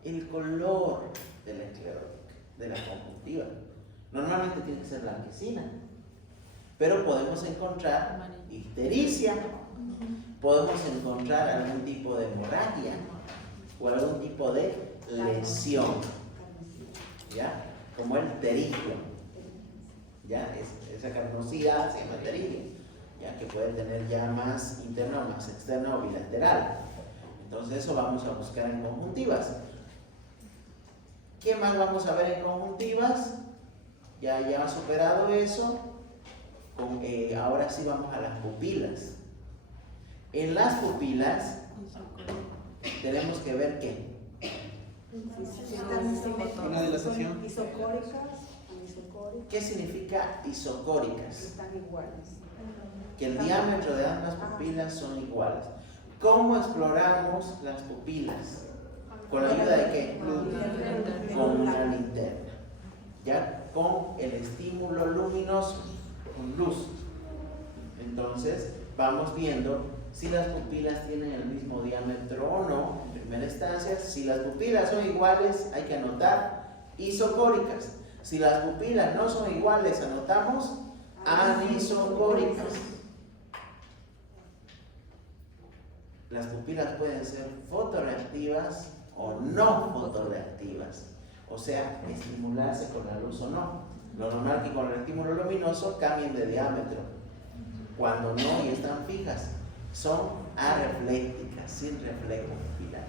El color de la esclerótica, de la conjuntiva. Normalmente tiene que ser blanquecina, pero podemos encontrar ictericia, podemos encontrar algún tipo de hemorragia o algún tipo de lesión, ¿ya? Como el pterígio, ¿ya? Esa carnosidad se llama pterígio, ¿ya? Que puede tener ya más interna o más externa o bilateral. Entonces eso vamos a buscar en conjuntivas. ¿Qué más vamos a ver en conjuntivas? Ya superado eso, ahora sí vamos a las pupilas. En las pupilas tenemos que ver qué. Una dilatación. Isocóricas. ¿Qué significa isocóricas? Están iguales. Que el diámetro de ambas pupilas son iguales. ¿Cómo exploramos las pupilas? ¿Con la ayuda de qué? Con una linterna. ¿Ya? Con el estímulo luminoso, con luz. Entonces, vamos viendo si las pupilas tienen el mismo diámetro o no, en primera instancia. Si las pupilas son iguales, hay que anotar isocóricas. Si las pupilas no son iguales, anotamos anisocóricas. Las pupilas pueden ser fotorreactivas o no fotorreactivas, o sea, estimularse con la luz o no. Lo normal es que con el estímulo luminoso cambien de diámetro. Cuando no y están fijas, son areflécticas, sin reflejo pupilar.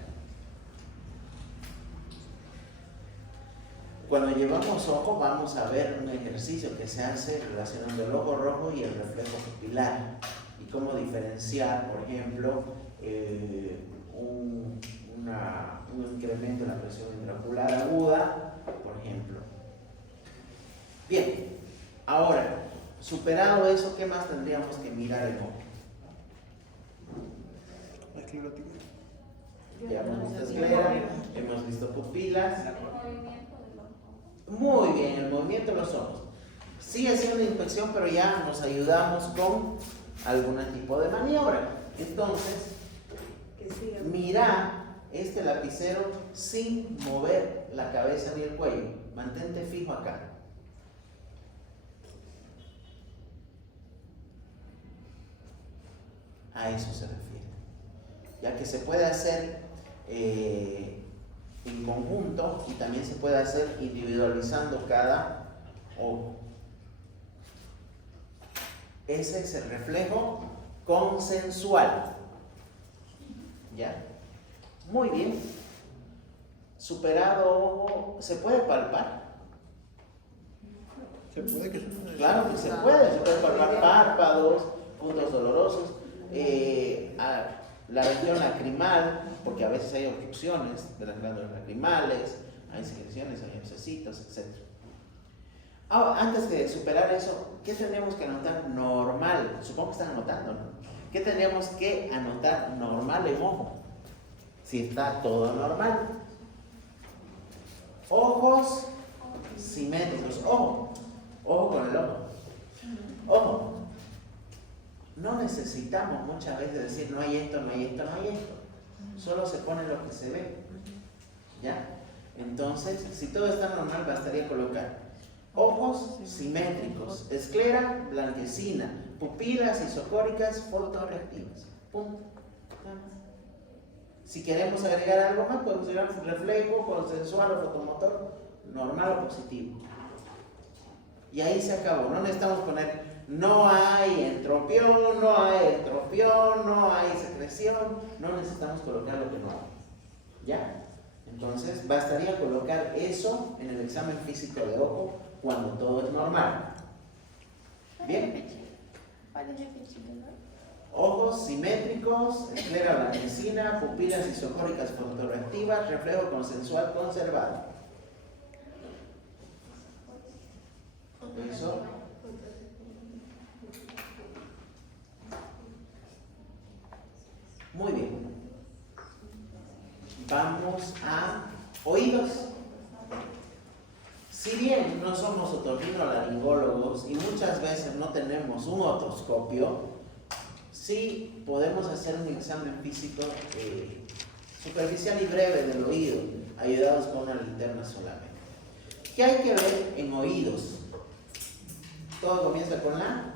Cuando llevamos ojo, vamos a ver un ejercicio que se hace relacionando el ojo rojo y el reflejo pupilar y cómo diferenciar, por ejemplo, un incremento en la presión intraocular aguda, por ejemplo. Bien, ahora, superado eso, ¿qué más tendríamos que mirar el ojo? La esclerótica. Ya hemos visto esclera, hemos visto pupilas. Muy bien, el movimiento de los ojos. Sigue siendo una inspección, pero ya nos ayudamos con algún tipo de maniobra. Entonces, mira este lapicero sin mover la cabeza ni el cuello. Mantente fijo acá. A eso se refiere. Ya que se puede hacer en conjunto y también se puede hacer individualizando cada ojo. Ese es el reflejo consensual. ¿Ya? Muy bien. Superado ojo, ¿se puede palpar? ¿Se puede que se pueda? Claro que se puede palpar párpados, puntos dolorosos, la región lacrimal, porque a veces hay obstrucciones de las glándulas lacrimales, hay secreciones, hay abscesitos, etc. Ahora, antes de superar eso, ¿qué tendríamos que anotar normal? Supongo que están anotando, ¿no? ¿Qué tendríamos que anotar normal en ojo? Si está todo normal. Ojos simétricos. Ojo, ojo con el ojo. Ojo, no necesitamos muchas veces decir no hay esto, no hay esto, no hay esto. Solo se pone lo que se ve. ¿Ya? Entonces, si todo está normal, bastaría colocar ojos simétricos, esclera blanquecina, pupilas isocóricas fotorreactivas. Punto. Nada más. Si queremos agregar algo más, podemos agregar un reflejo consensual o fotomotor normal o positivo. Y ahí se acabó. No necesitamos poner no hay entropión, no hay entropión, no hay secreción. No necesitamos colocar lo que no hay. ¿Ya? Entonces, bastaría colocar eso en el examen físico de ojo cuando todo es normal. ¿Bien? Ojos simétricos, esclera blanquecina, pupilas isocóricas fotorreactivas, reflejo consensual conservado. Eso. Muy bien. Vamos a oídos. Si bien no somos otorrinolaringólogos y muchas veces no tenemos un otoscopio, sí podemos hacer un examen físico superficial y breve del oído, ayudados con una linterna solamente. ¿Qué hay que ver en oídos? Todo comienza con la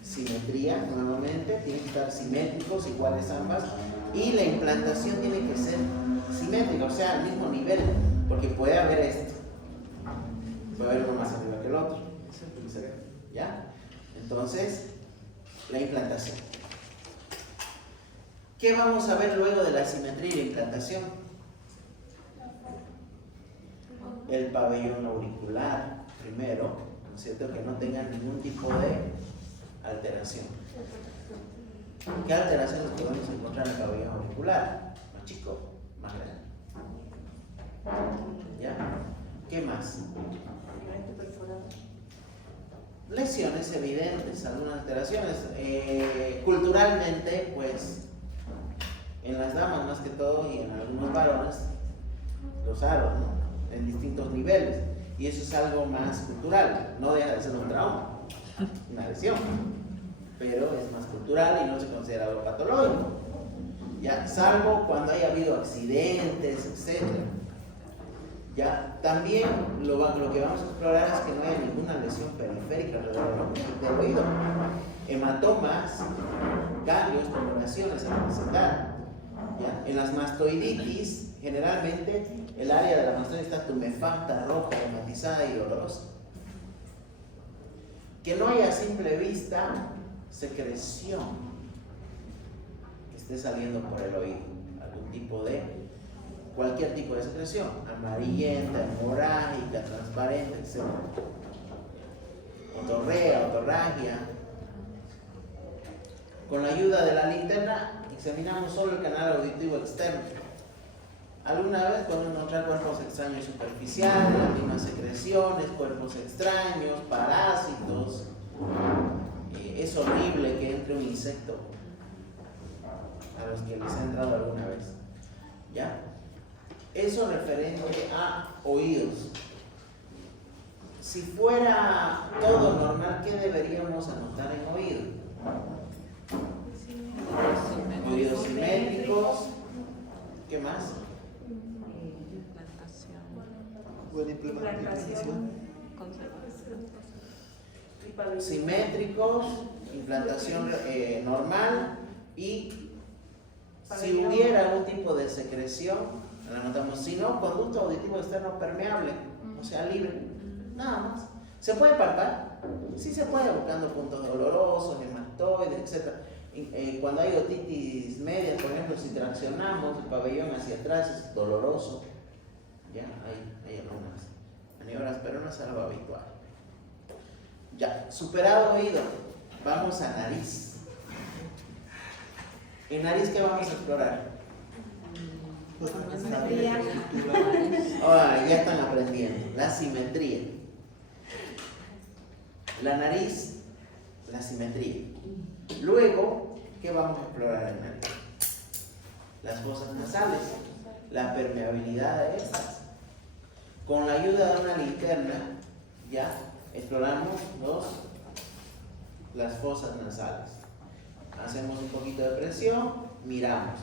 simetría, nuevamente, tienen que estar simétricos, iguales ambas, y la implantación tiene que ser simétrica, o sea, al mismo nivel, porque puede haber esto, puede haber uno más arriba que el otro, ¿ya? Entonces, la implantación. ¿Qué vamos a ver luego de la simetría y la implantación? El pabellón auricular, primero, ¿no es cierto? Que no tenga ningún tipo de alteración. ¿Qué alteraciones podemos encontrar en el pabellón auricular? Más chico, más grande. ¿Ya? ¿Qué más? Lesiones evidentes, algunas alteraciones. Culturalmente, pues, en las damas más que todo y en algunos varones, los aros, ¿no? En distintos niveles. Y eso es algo más cultural, no deja de ser un trauma, una lesión, pero es más cultural y no se considera algo patológico. Ya, salvo cuando haya habido accidentes, etc. Ya, también lo que vamos a explorar es que no haya ninguna lesión periférica alrededor del oído. Hematomas, ganglios, tumoraciones al presentar. ¿Ya? En las mastoiditis, generalmente el área de la mastoides está tumefacta, roja, hematizada y dolorosa. Que no haya a simple vista secreción que esté saliendo por el oído, cualquier tipo de secreción, amarillenta, hemorrágica, transparente, etc. Otorrea, otorragia. Con la ayuda de la linterna examinamos solo el canal auditivo externo. Alguna vez podemos encontrar cuerpos extraños superficiales, las mismas secreciones, cuerpos extraños, parásitos. Es horrible que entre un insecto a los que les ha entrado alguna vez. ¿Ya? Eso referente a oídos. Si fuera todo normal, ¿qué deberíamos anotar en oído? Oídos simétricos. ¿Qué más? Buena implementación. Simétricos, implantación normal, y si hubiera algún tipo de secreción, la anotamos. Si no, conducto auditivo externo permeable, o sea, libre. Nada más. ¿Se puede palpar? Sí se puede, buscando puntos dolorosos, hematoides, etc. Cuando hay otitis media, por ejemplo, si traccionamos el pabellón hacia atrás, es doloroso. Ya, hay algunas maniobras, pero no es algo habitual. Ya, superado oído, vamos a nariz. ¿En nariz qué vamos a explorar? Ahora, ya están aprendiendo. La simetría. La nariz, la simetría. Luego, ¿qué vamos a explorar en nariz? Las fosas nasales, la permeabilidad de estas. Con la ayuda de una linterna, ya exploramos las fosas nasales. Hacemos un poquito de presión, miramos.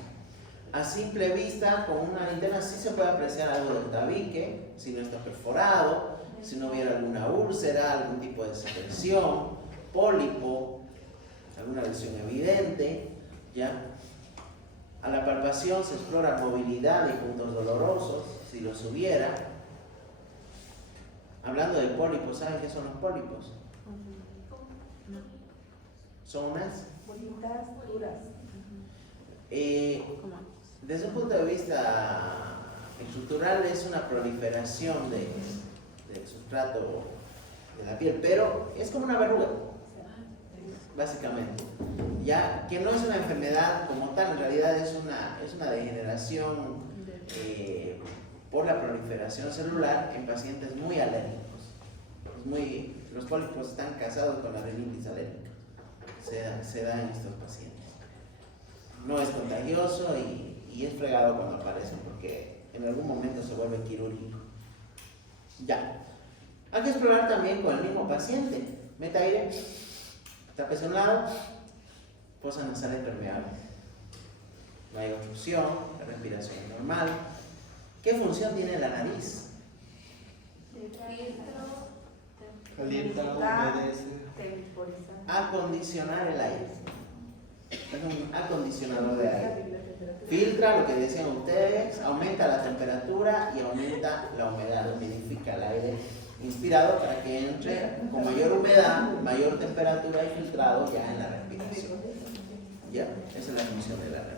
A simple vista, con una linterna sí se puede apreciar algo del tabique, si no está perforado, si no hubiera alguna úlcera, algún tipo de secreción, pólipo, alguna lesión evidente, ¿ya? A la palpación se explora movilidad y puntos dolorosos, si los hubiera. Hablando de pólipos, ¿saben qué son los pólipos? Son unas Bolitas duras. desde un punto de vista estructural es una proliferación del sustrato de la piel, pero es como una verruga, básicamente, ya que no es una enfermedad como tal, en realidad es una degeneración por la proliferación celular en pacientes muy alérgicos. Los pólipos están casados con la rinitis alérgica, se da en estos pacientes. No es contagioso y es fregado cuando aparecen porque en algún momento se vuelve quirúrgico. Ya. Hay que explorar también con el mismo paciente. Meta aire, tapes a un lado, fosa nasal permeable. No hay obstrucción, la respiración es normal. ¿Qué función tiene la nariz? Calienta, humedece. Temporizar. Acondicionar el aire. Es un acondicionador de aire. Filtra lo que decían ustedes, aumenta la temperatura y aumenta la humedad, humidifica el aire inspirado para que entre con mayor humedad, mayor temperatura y filtrado ya en la respiración. ¿Ya? Esa es la función de la nariz.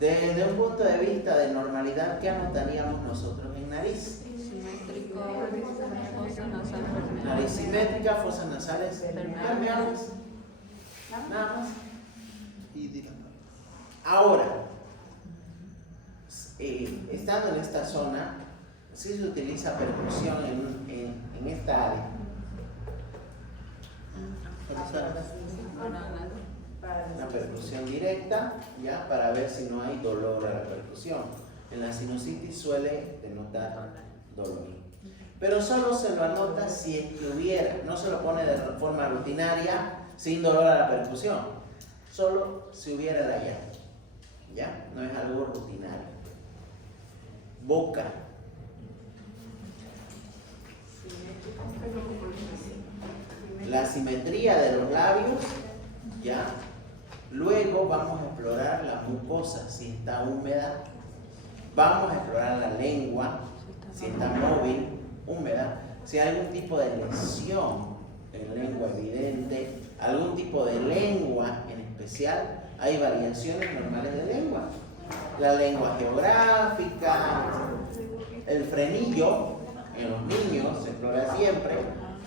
Desde un punto de vista de normalidad, ¿qué anotaríamos nosotros en nariz? Simétrico, fosa nasal permeable. Nariz simétrica, fosas nasales permeables. Nada más. Y dilatado. Ahora, estando en esta zona, sí se utiliza percusión en esta área. Una percusión directa, ya, para ver si no hay dolor a la percusión. En la sinusitis suele denotar dolor. Pero solo se lo anota si es que hubiera, no se lo pone de forma rutinaria sin dolor a la percusión, solo si hubiera la llave. ¿Ya? No es algo rutinario. Boca. La simetría de los labios, ¿ya? Luego vamos a explorar la mucosa, si está húmeda. Vamos a explorar la lengua, si está móvil, húmeda. Si hay algún tipo de lesión en lengua evidente, algún tipo de lengua en especial, hay variaciones normales de lengua. La lengua geográfica, el frenillo, en los niños se explora siempre.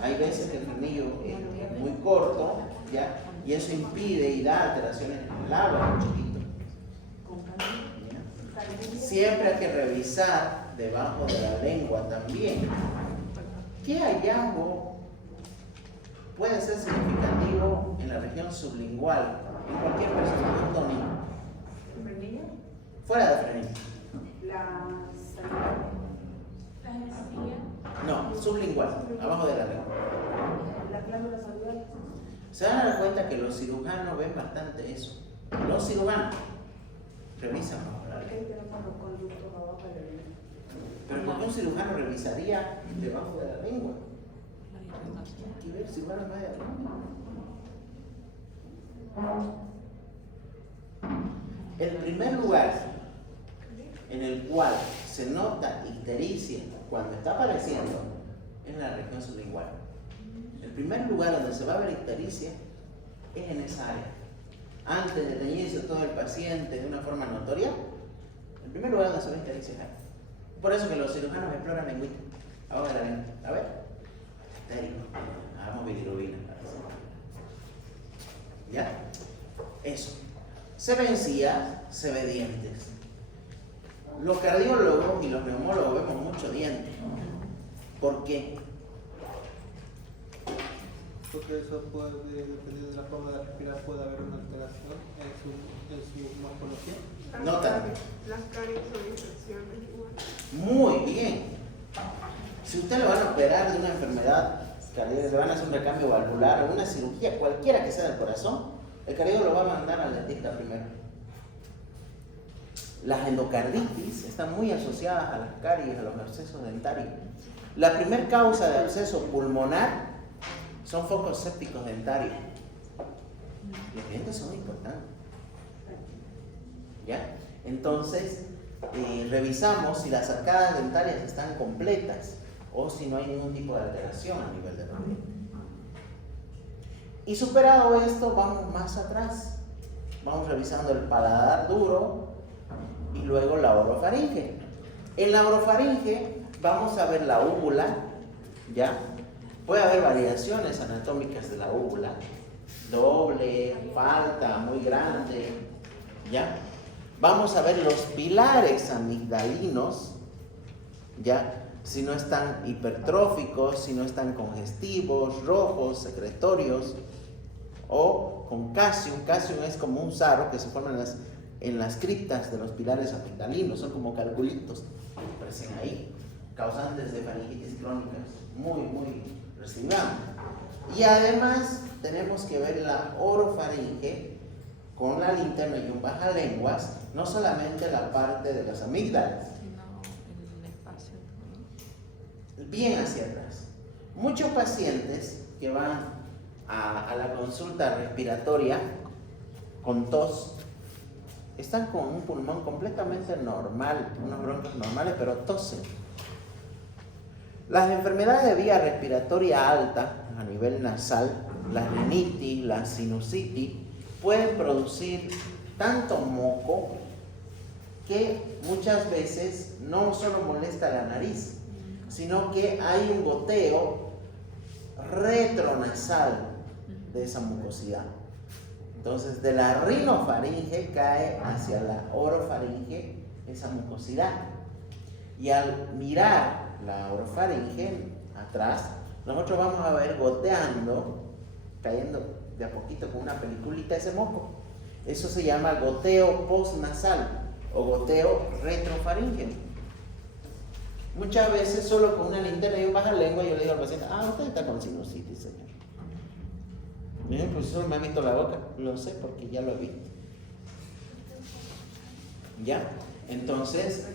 Hay veces que el frenillo es muy corto, ¿ya? Y eso impide y da alteraciones en el habla, muy chiquito. ¿Ya? Siempre hay que revisar debajo de la lengua también. ¿Qué hallazgo puede ser significativo en la región sublingual? En cualquier persona, un tonito. ¿Frenillo? Fuera de frenillo. La saliva. La encía. No, sublingual, abajo de la lengua. La glándula salival. Se van a dar cuenta que los cirujanos ven bastante eso. Los cirujanos revisan bajo la lengua. Tenemos los conductos abajo de la lengua. Pero ¿por qué un cirujano revisaría debajo de la lengua? Hay que ver si van a ver. El primer lugar en el cual se nota ictericia cuando está apareciendo es en la región sublingual. El primer lugar donde se va a ver ictericia es en esa área. Antes de teñirse todo el paciente de una forma notoria, el primer lugar donde se ve ictericia es ahí. Por eso que los cirujanos exploran lengüita, abajo de la lengua. A ver, estérico, hagamos bilirrubina. ¿Ya? Eso. Se ve encías, se ve dientes. Los cardiólogos y los neumólogos vemos mucho dientes. ¿Por qué? Porque eso puede, dependiendo de la forma de respirar, puede haber una alteración en su morfología. Nota. Las caries son infecciones igual. Muy bien. Si usted le van a operar de una enfermedad cardíaca, le van a hacer un recambio valvular o una cirugía, cualquiera que sea del corazón, el cardiólogo lo va a mandar al dentista primero. Las endocarditis están muy asociadas a las caries, a los abscesos dentarios. La primera causa de absceso pulmonar son focos sépticos dentarios. Los dientes son importantes. ¿Ya? Entonces, revisamos si las arcadas dentarias están completas o si no hay ningún tipo de alteración a nivel de los dientes. Y superado esto, vamos más atrás. Vamos revisando el paladar duro y luego la orofaringe. En la orofaringe vamos a ver la úvula, ¿ya? Puede haber variaciones anatómicas de la úvula, doble, falta, muy grande, ¿ya? Vamos a ver los pilares amigdalinos, ¿ya? Si no están hipertróficos, si no están congestivos, rojos, secretorios, o con calcium. Calcium es como un sarro que se forma en las criptas de los pilares amigdalinos, son como calculitos que aparecen ahí, causantes de faringitis crónicas, muy residuales. Y además tenemos que ver la orofaringe con la linterna y un bajalenguas, no solamente la parte de las amígdalas, sino el espacio. bien hacia atrás. Muchos pacientes que van a la consulta respiratoria con tos están con un pulmón completamente normal, unos bronquios normales, pero tosen. Las enfermedades de vía respiratoria alta a nivel nasal, la rinitis, la sinusitis, pueden producir tanto moco que muchas veces no solo molesta la nariz, sino que hay un goteo retronasal de esa mucosidad. Entonces, de la rinofaringe cae hacia la orofaringe esa mucosidad. Y al mirar la orofaringe atrás, nosotros vamos a ver goteando, cayendo de a poquito con una peliculita ese moco. Eso se llama goteo postnasal o goteo retrofaringe. Muchas veces solo con una linterna y un bajalengua yo le digo al paciente, usted está con sinusitis, señor. El profesor me ha visto la boca, lo sé porque ya lo he visto. ¿Ya? Entonces,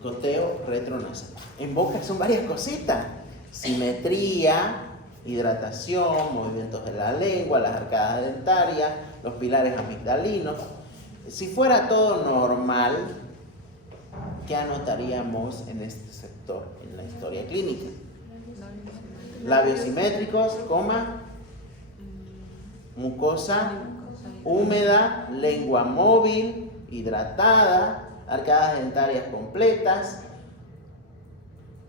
goteo retronasal. En boca son varias cositas. Simetría, hidratación, movimientos de la lengua, las arcadas dentarias, los pilares amigdalinos. Si fuera todo normal, ¿qué anotaríamos en este sector, en la historia clínica? Labios simétricos, mucosa húmeda, lengua móvil, hidratada, arcadas dentarias completas.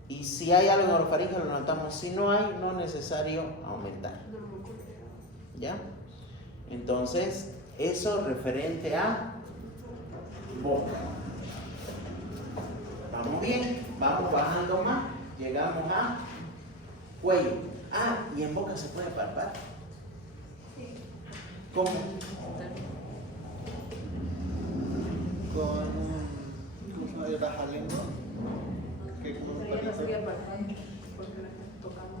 Y si hay algo en orofaringe lo notamos. Si no hay, no es necesario aumentar. ¿Ya? Entonces, eso referente a boca. Vamos bien, vamos bajando más, llegamos a cuello. Y en boca se puede palpar. ¿Cómo? Con el bajalengua, que como un Sería la palito. sería palpable, porque la está tocando.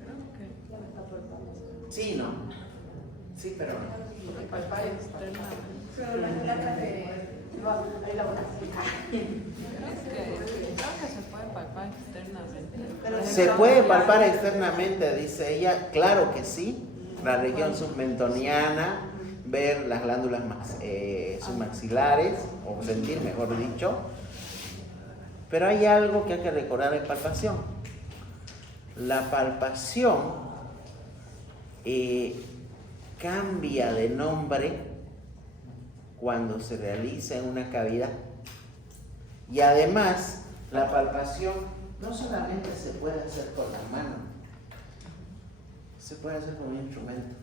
Creo que Ya la está palpando. Sí, ¿no? Sí, pero no. puede palpar externamente. Pero la placa de... Ahí la boca. Creo que se puede palpar externamente. Por ¿Se ejemplo, puede ya- palpar externamente? Dice ella. Claro que sí. La región submentoniana, ver las glándulas submaxilares, o sentir, mejor dicho. Pero hay algo que hay que recordar en palpación. La palpación cambia de nombre cuando se realiza en una cavidad. Y además, la palpación no solamente se puede hacer con la mano, se puede hacer con un instrumento.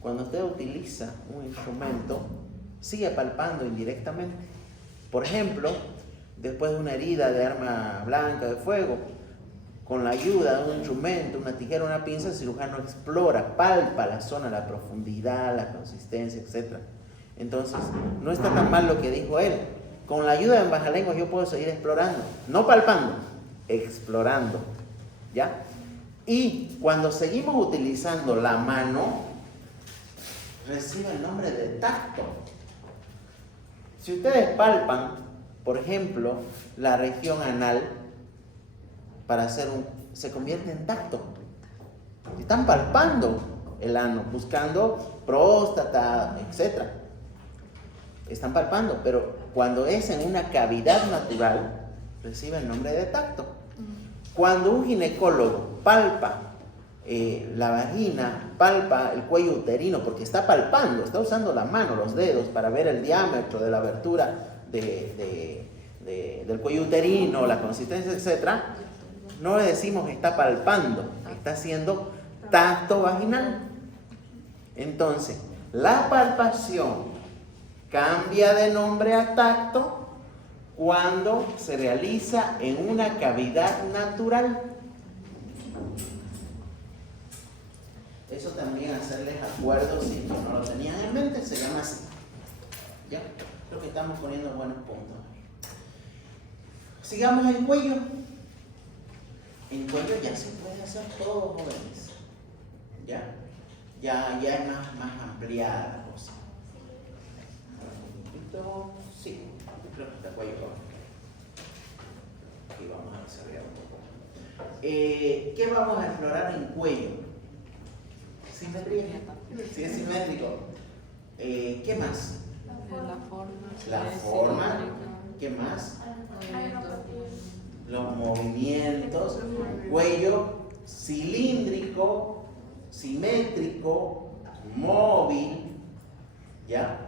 Cuando usted utiliza un instrumento, sigue palpando indirectamente. Por ejemplo, después de una herida de arma blanca de fuego, con la ayuda de un instrumento, una tijera, una pinza, el cirujano explora, palpa la zona, la profundidad, la consistencia, etc. Entonces, no está tan mal lo que dijo él. con la ayuda de Bajalenguas yo puedo seguir explorando, no palpando, explorando, ¿ya? Y cuando seguimos utilizando la mano, recibe el nombre de tacto. Si ustedes palpan, por ejemplo, la región anal, para hacer se convierte en tacto. Están palpando el ano, buscando próstata, etc. Están palpando, pero cuando es en una cavidad natural, recibe el nombre de tacto. Cuando un ginecólogo palpa la vagina, palpa el cuello uterino, porque está palpando, está usando la mano, los dedos, para ver el diámetro de la abertura del cuello uterino, la consistencia, etc., no le decimos está palpando, está haciendo tacto vaginal. Entonces, la palpación cambia de nombre a tacto cuando se realiza en una cavidad natural. Eso también hacerles acuerdo, si no lo tenían en mente, se llama así. ¿Ya? Creo que estamos poniendo buenos puntos. Sigamos en cuello. En cuello ya se puede hacer todo, jóvenes. ¿Ya? Ya es más ampliada la cosa. Sí, creo que está cuello. Aquí vamos a desarrollar un poco. ¿Qué vamos a explorar en cuello? Simetría. Sí, es simétrico. ¿Qué más? La forma. La es forma. simétrica. ¿Qué más? Movimiento. Los movimientos. Cuello cilíndrico, simétrico, móvil. ¿Ya?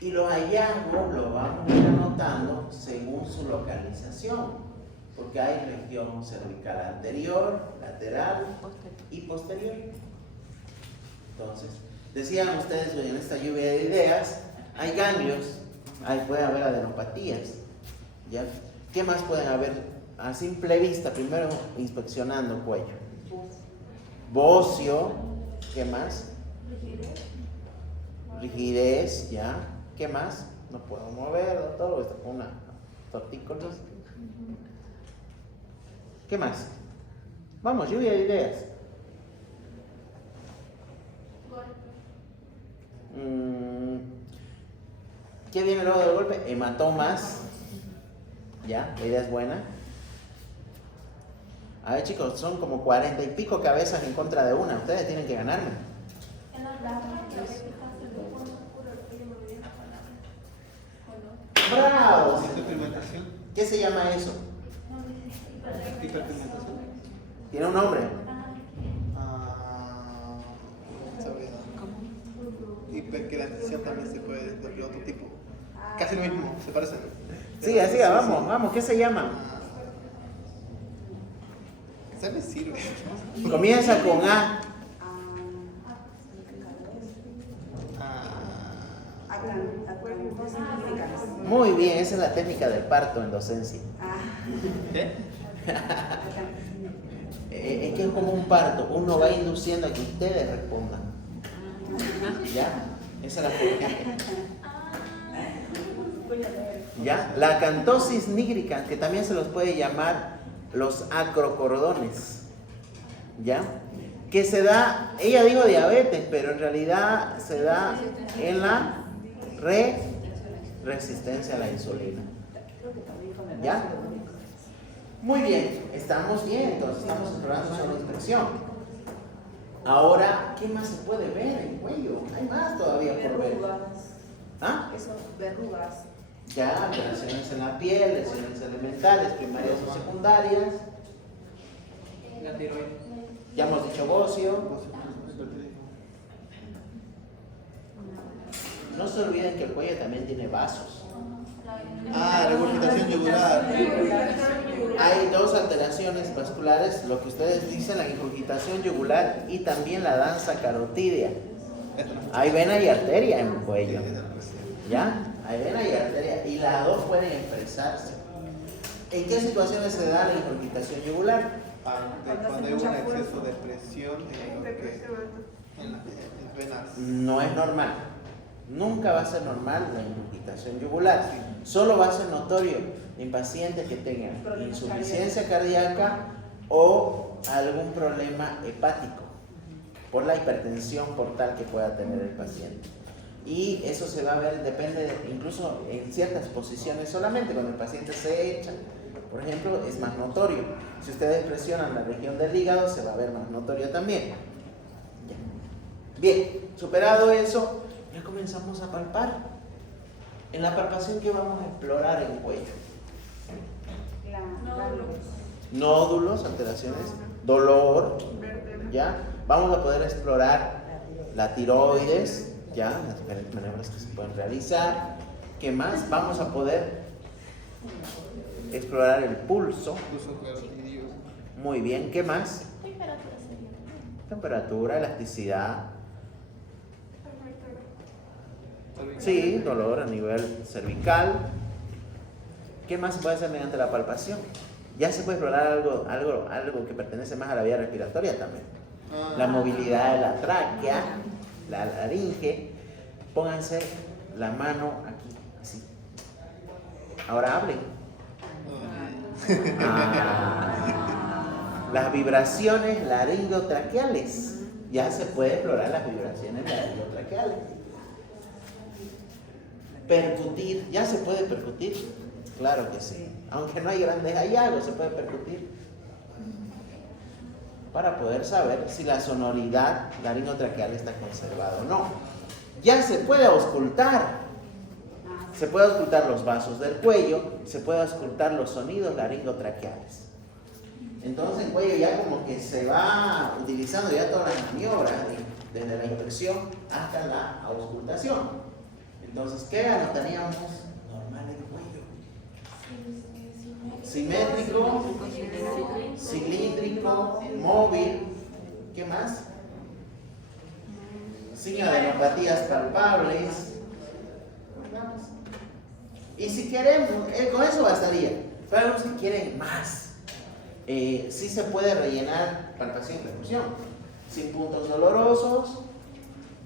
Y los hallazgos los vamos a ir anotando según su localización. Porque hay región cervical anterior, lateral y posterior. Entonces, decían ustedes en esta lluvia de ideas, hay ganglios, puede haber adenopatías, ¿ya? ¿Qué más pueden haber? A simple vista, primero inspeccionando el cuello. Bocio, ¿qué más? Rigidez, ¿ya? ¿Qué más? No puedo mover, doctor, está con una tortícolis. ¿Qué más? Vamos, lluvia de ideas. ¿Qué viene luego del golpe? Hematomas. ¿Ya? La idea es buena. A ver, chicos, son como 40 y pico cabezas en contra de una. Ustedes tienen que ganarme. ¡Bravo! Hiperpigmentación. ¿Qué se llama eso? Hiperpigmentación. ¿Tiene un nombre? Sabría. Hiperqueratización también se puede de otro tipo. Casi lo mismo, se parecen. Sí, así, vamos, ¿qué se llama? Esa me sirve. Comienza con A. Muy bien, esa es la técnica del parto en docencia. ¿Qué? Es que es como un parto, uno va induciendo a que ustedes respondan. ¿Ya? Esa es la forma. ¿Ya? La acantosis nígrica, que también se los puede llamar los acrocordones. ¿Ya? Que se da, ella dijo diabetes, pero en realidad se da en la resistencia a la insulina. ¿Ya? Muy bien, estamos bien, entonces estamos explorando sobre la inspección. Ahora, ¿qué más se puede ver en cuello? Hay más todavía por ver. ¿Ah? Verrugas. Ya, alteraciones en la piel, lesiones elementales, primarias o secundarias. La tiroides. Ya hemos dicho bocio. No se olviden que el cuello también tiene vasos. Regurgitación yugular. Hay dos alteraciones vasculares, lo que ustedes dicen, la ingurgitación yugular y también la danza carotídea. Hay vena y arteria en el cuello. ¿Ya? Hay vena y arteria y las dos pueden expresarse. ¿En qué situaciones se da la ingurgitación yugular? Cuando hay un exceso de presión en las venas. No es normal. Nunca va a ser normal la ingurgitación yugular. Solo va a ser notorio en pacientes que tengan insuficiencia cardíaca o algún problema hepático por la hipertensión portal que pueda tener el paciente. Y eso se va a ver, depende, incluso en ciertas posiciones solamente, cuando el paciente se echa, por ejemplo, es más notorio. Si ustedes presionan la región del hígado, se va a ver más notorio también. Ya. Bien, superado eso, ya comenzamos a palpar. En la palpación, ¿qué vamos a explorar en cuello? Nódulos, alteraciones, dolor, ¿ya? Vamos a poder explorar la tiroides, ¿ya? Las diferentes maniobras que se pueden realizar. ¿Qué más? Vamos a poder explorar el pulso. Muy bien, ¿qué más? Temperatura, elasticidad. Sí, dolor a nivel cervical. ¿Qué más se puede hacer mediante la palpación? Ya se puede explorar algo que pertenece más a la vía respiratoria también. La movilidad de la tráquea, la laringe. Pónganse la mano aquí, así. Ahora hablen. Las vibraciones laringotraqueales. Ya se puede explorar las vibraciones laringotraqueales. Percutir, ¿ya se puede percutir? Claro que sí. Aunque no hay grandes hallazgos, se puede percutir. Para poder saber si la sonoridad laringotraqueal está conservada o no. Ya se puede auscultar. Se puede auscultar los vasos del cuello, se puede auscultar los sonidos laringotraqueales. Entonces el cuello ya como que se va utilizando ya todas las maniobras, desde la inspección hasta la auscultación. Entonces, ¿qué anotaríamos? Normal el cuello. Simétrico, cilíndrico, móvil. ¿Qué más? Signo de neuropatías palpables. Y si queremos, con eso bastaría. Pero si quieren más, sí se puede rellenar palpación y percusión. Sin puntos dolorosos,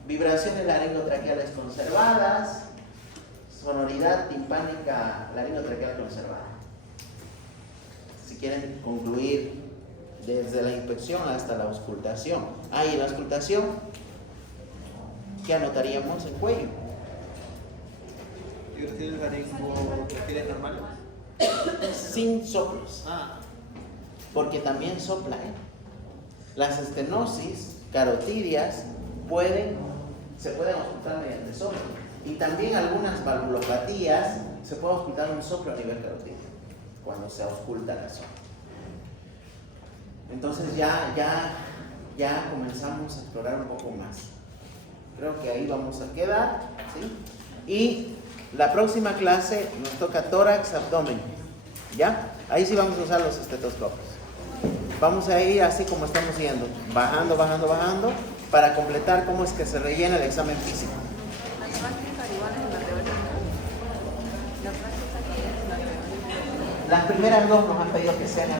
vibraciones laringotraqueales conservadas, sonoridad timpánica laringotraqueal conservada. Si quieren concluir desde la inspección hasta la auscultación. Y en la auscultación, ¿qué anotaríamos en cuello? ¿Y tiene laringotraqueales normales? Sin soplos. Porque también sopla, Las estenosis carotidias se pueden auscultar mediante soplo. Y también algunas valvulopatías se puede auscultar un soplo a nivel carotidio cuando se ausculta la zona. Entonces ya comenzamos a explorar un poco más. Creo que ahí vamos a quedar, ¿sí? Y la próxima clase nos toca tórax, abdomen, ¿ya? Ahí sí vamos a usar los estetoscopios. Vamos a ir así como estamos yendo, bajando, bajando, bajando, para completar cómo es que se rellena el examen físico. La práctica igual es la teórica. La práctica aquí es la teórica. Las primeras dos nos han pedido que sean